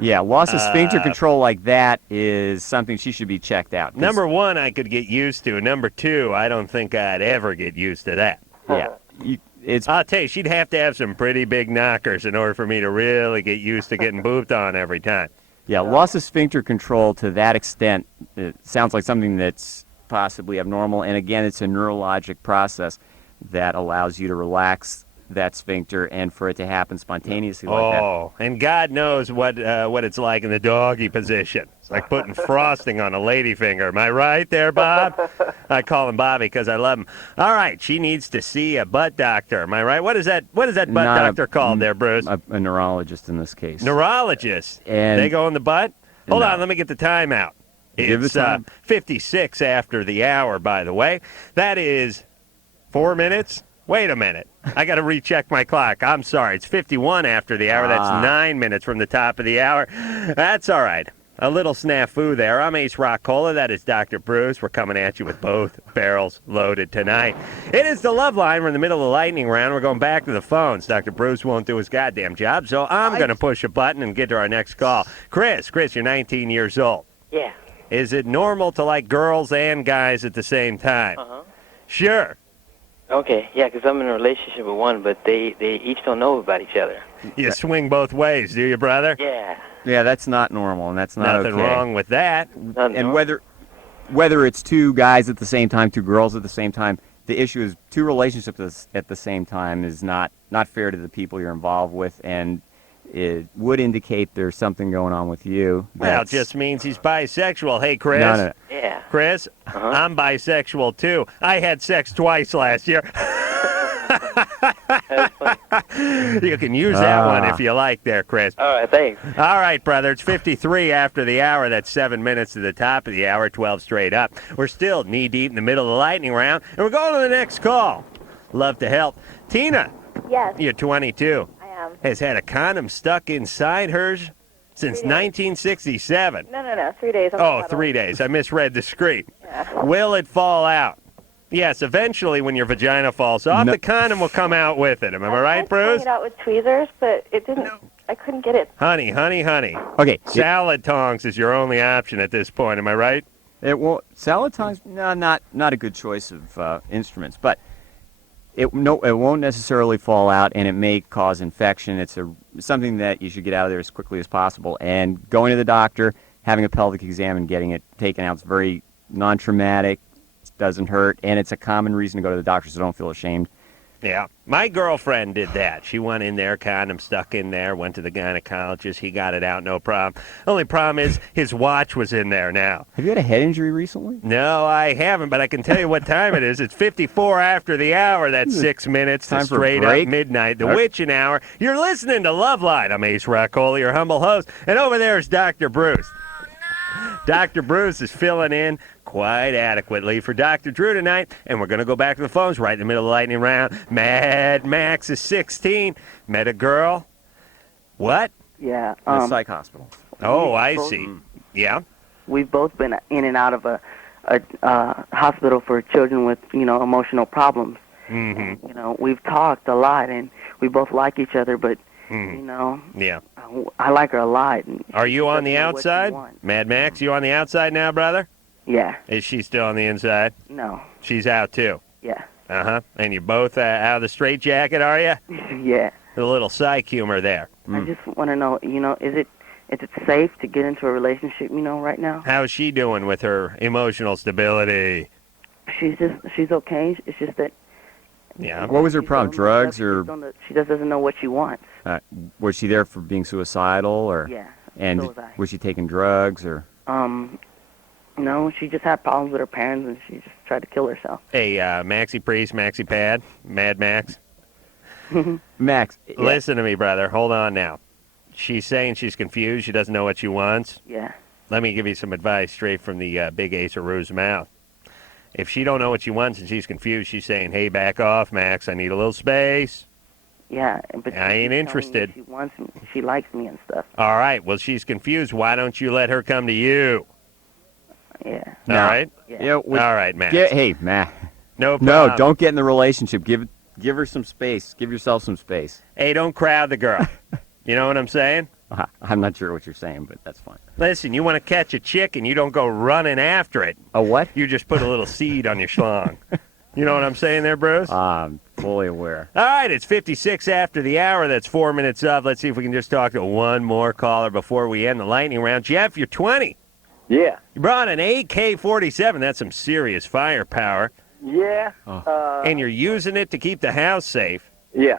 Yeah, loss of sphincter control like that is something she should be checked out. Number one, I could get used to. Number two, I don't think I'd ever get used to that. Yeah. I'll tell you, she'd have to have some pretty big knockers in order for me to really get used to getting booped on every time. Yeah, loss of sphincter control to that extent, it sounds like something that's possibly abnormal. And again, it's a neurologic process that allows you to relax that sphincter and for it to happen spontaneously like that. Oh, and God knows what it's like in the doggy position. It's like putting frosting on a ladyfinger. Am I right there, Bob? I call him Bobby because I love him. All right, she needs to see a butt doctor. Am I right? What is that butt doctor called there, Bruce? A neurologist in this case. Neurologist. And they go in the butt? Hold on, let me get the time out. Give the It's time. 56 after the hour, by the way. That is 4 minutes. Wait a minute. I got to recheck my clock. I'm sorry. It's 51 after the hour. That's 9 minutes from the top of the hour. That's all right. A little snafu there. I'm Ace Rockola. That is Dr. Bruce. We're coming at you with both barrels loaded tonight. It is the Loveline. We're in the middle of the lightning round. We're going back to the phones. Dr. Bruce won't do his goddamn job, so I'm going to push a button and get to our next call. Chris, you're 19 years old. Yeah. Is it normal to like girls and guys at the same time? Uh-huh. Sure. Okay, yeah, because I'm in a relationship with one, but they each don't know about each other. You swing both ways, do you, brother? Yeah. Yeah, that's not normal, and that's not Nothing okay. wrong with that. And whether it's two guys at the same time, two girls at the same time, the issue is two relationships at the same time is not fair to the people you're involved with, and it would indicate there's something going on with you. Well, it just means he's bisexual. Hey, Chris. No. Yeah. Chris, I'm bisexual, too. I had sex twice last year. You can use that one if you like there, Chris. All right, thanks. All right, brother. It's 53 after the hour. That's 7 minutes to the top of the hour, 12 straight up. We're still knee-deep in the middle of the lightning round, and we're going to the next call. Love to help. Tina. Yes. You're 22. I am. Has had a condom stuck inside hers since 1967. No. 3 days. Oh, 3 days. I misread the screen. Yeah. Will it fall out? Yes, eventually when your vagina falls off, the condom will come out with it. Am I right, Bruce? I it out with tweezers, but it didn't. I couldn't get it. Honey. Okay. Salad tongs is your only option at this point. Am I right? Salad tongs, no, not a good choice of instruments, but it won't necessarily fall out, and it may cause infection. It's something that you should get out of there as quickly as possible. And going to the doctor, having a pelvic exam, and getting it taken out is very non-traumatic. Doesn't hurt, and it's a common reason to go to the doctor, so don't feel ashamed. Yeah. My girlfriend did that. She went in there, condom stuck in there, went to the gynecologist. He got it out, no problem. Only problem is his watch was in there now. Have you had a head injury recently? No, I haven't, but I can tell you what time it is. It's 54 after the hour. That's 6 minutes to Time for a straight up break? midnight, the witching hour. You're listening to Loveline. I'm Ace Rockola, your humble host, and over there is Dr. Bruce. Dr. Bruce is filling in quite adequately for Dr. Drew tonight, and we're going to go back to the phones right in the middle of the lightning round. Mad Max is 16, met a girl. What? Yeah. In a psych hospital. Oh, I see. Yeah? We've both been in and out of a hospital for children with, emotional problems. Mm-hmm. We've talked a lot, and we both like each other, but, Yeah. I like her a lot. And Are you on the know what she outside? wants. Mad Max, you on the outside now, brother? Yeah. Is she still on the inside? No. She's out, too? Yeah. Uh-huh. And you're both out of the straitjacket, are you? Yeah. A little psych humor there. I just want to know, is it safe to get into a relationship, right now? How's she doing with her emotional stability? She's okay. It's just that. Yeah. What was her problem? Drugs or? She just doesn't know what she wants. Was she there for being suicidal or? Yeah. And so was I. was she taking drugs or? No, she just had problems with her parents, and she just tried to kill herself. Hey, Maxi Priest, Maxi Pad, Mad Max. Max, Listen to me, brother. Hold on now. She's saying she's confused. She doesn't know what she wants. Yeah. Let me give you some advice straight from the big Ace of Rue's mouth. If she don't know what she wants and she's confused, she's saying, hey, back off, Max. I need a little space. Yeah, but I ain't interested. She wants me. She likes me and stuff. All right. Well, she's confused. Why don't you let her come to you? Yeah. All right? Yeah. All right, Max. Hey, Max. No problem. No, don't get in the relationship. Give her some space. Give yourself some space. Hey, don't crowd the girl. You know what I'm saying? I'm not sure what you're saying, but that's fine. Listen, you want to catch a chick and you don't go running after it. A what? You just put a little seed on your schlong. You know what I'm saying there, Bruce? I'm fully aware. All right, it's 56 after the hour. That's 4 minutes of. Let's see if we can just talk to one more caller before we end the lightning round. Jeff, you're 20. Yeah. You brought an AK-47. That's some serious firepower. Yeah. And you're using it to keep the house safe. Yeah.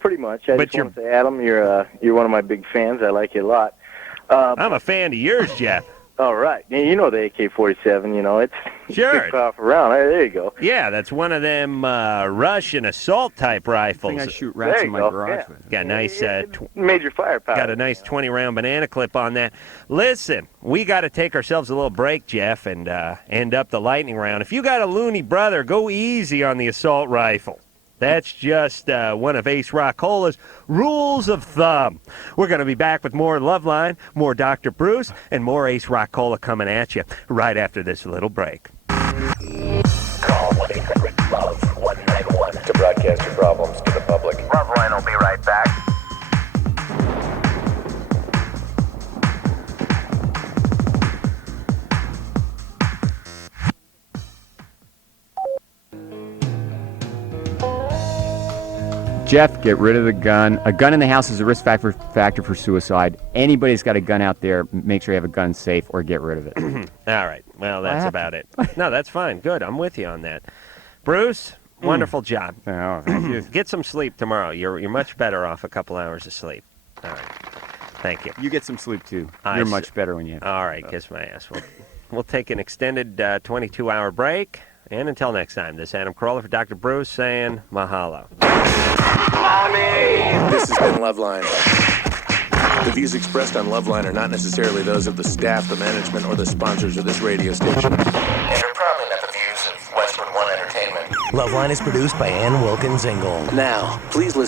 Pretty much. I just want to say, Adam, you're one of my big fans. I like you a lot. I'm a fan of yours, Jeff. All right. You know the AK-47, it's Sure. big powerful round. There you go. Yeah, that's one of them Russian assault-type rifles. I think I shoot rats in my garage with. Got a nice major firepower. Got a nice 20-round banana clip on that. Listen, we got to take ourselves a little break, Jeff, and end up the lightning round. If you got a loony brother, go easy on the assault rifle. That's just one of Ace Rockola's rules of thumb. We're going to be back with more Loveline, more Dr. Bruce, and more Ace Rockola coming at you right after this little break. Call 1-800-LOVE-191 to broadcast your problems to the public. Loveline will be right back. Jeff, get rid of the gun. A gun in the house is a risk factor for suicide. Anybody's got a gun out there, make sure you have a gun safe or get rid of it. All right. Well, that's about it. No, that's fine. Good. I'm with you on that. Bruce, wonderful job. Oh, thank you. Get some sleep tomorrow. You're much better off a couple hours of sleep. All right. Thank you. You get some sleep, too. You're much better when you have All right. Kiss my ass. We'll take an extended 22-hour break. And until next time, this is Adam Carolla for Dr. Bruce saying mahalo. Mommy! This has been Loveline. The views expressed on Loveline are not necessarily those of the staff, the management, or the sponsors of this radio station. And are probably not the views of Westwood One Entertainment. Loveline is produced by Ann Wilkins Ingle. Now, please listen.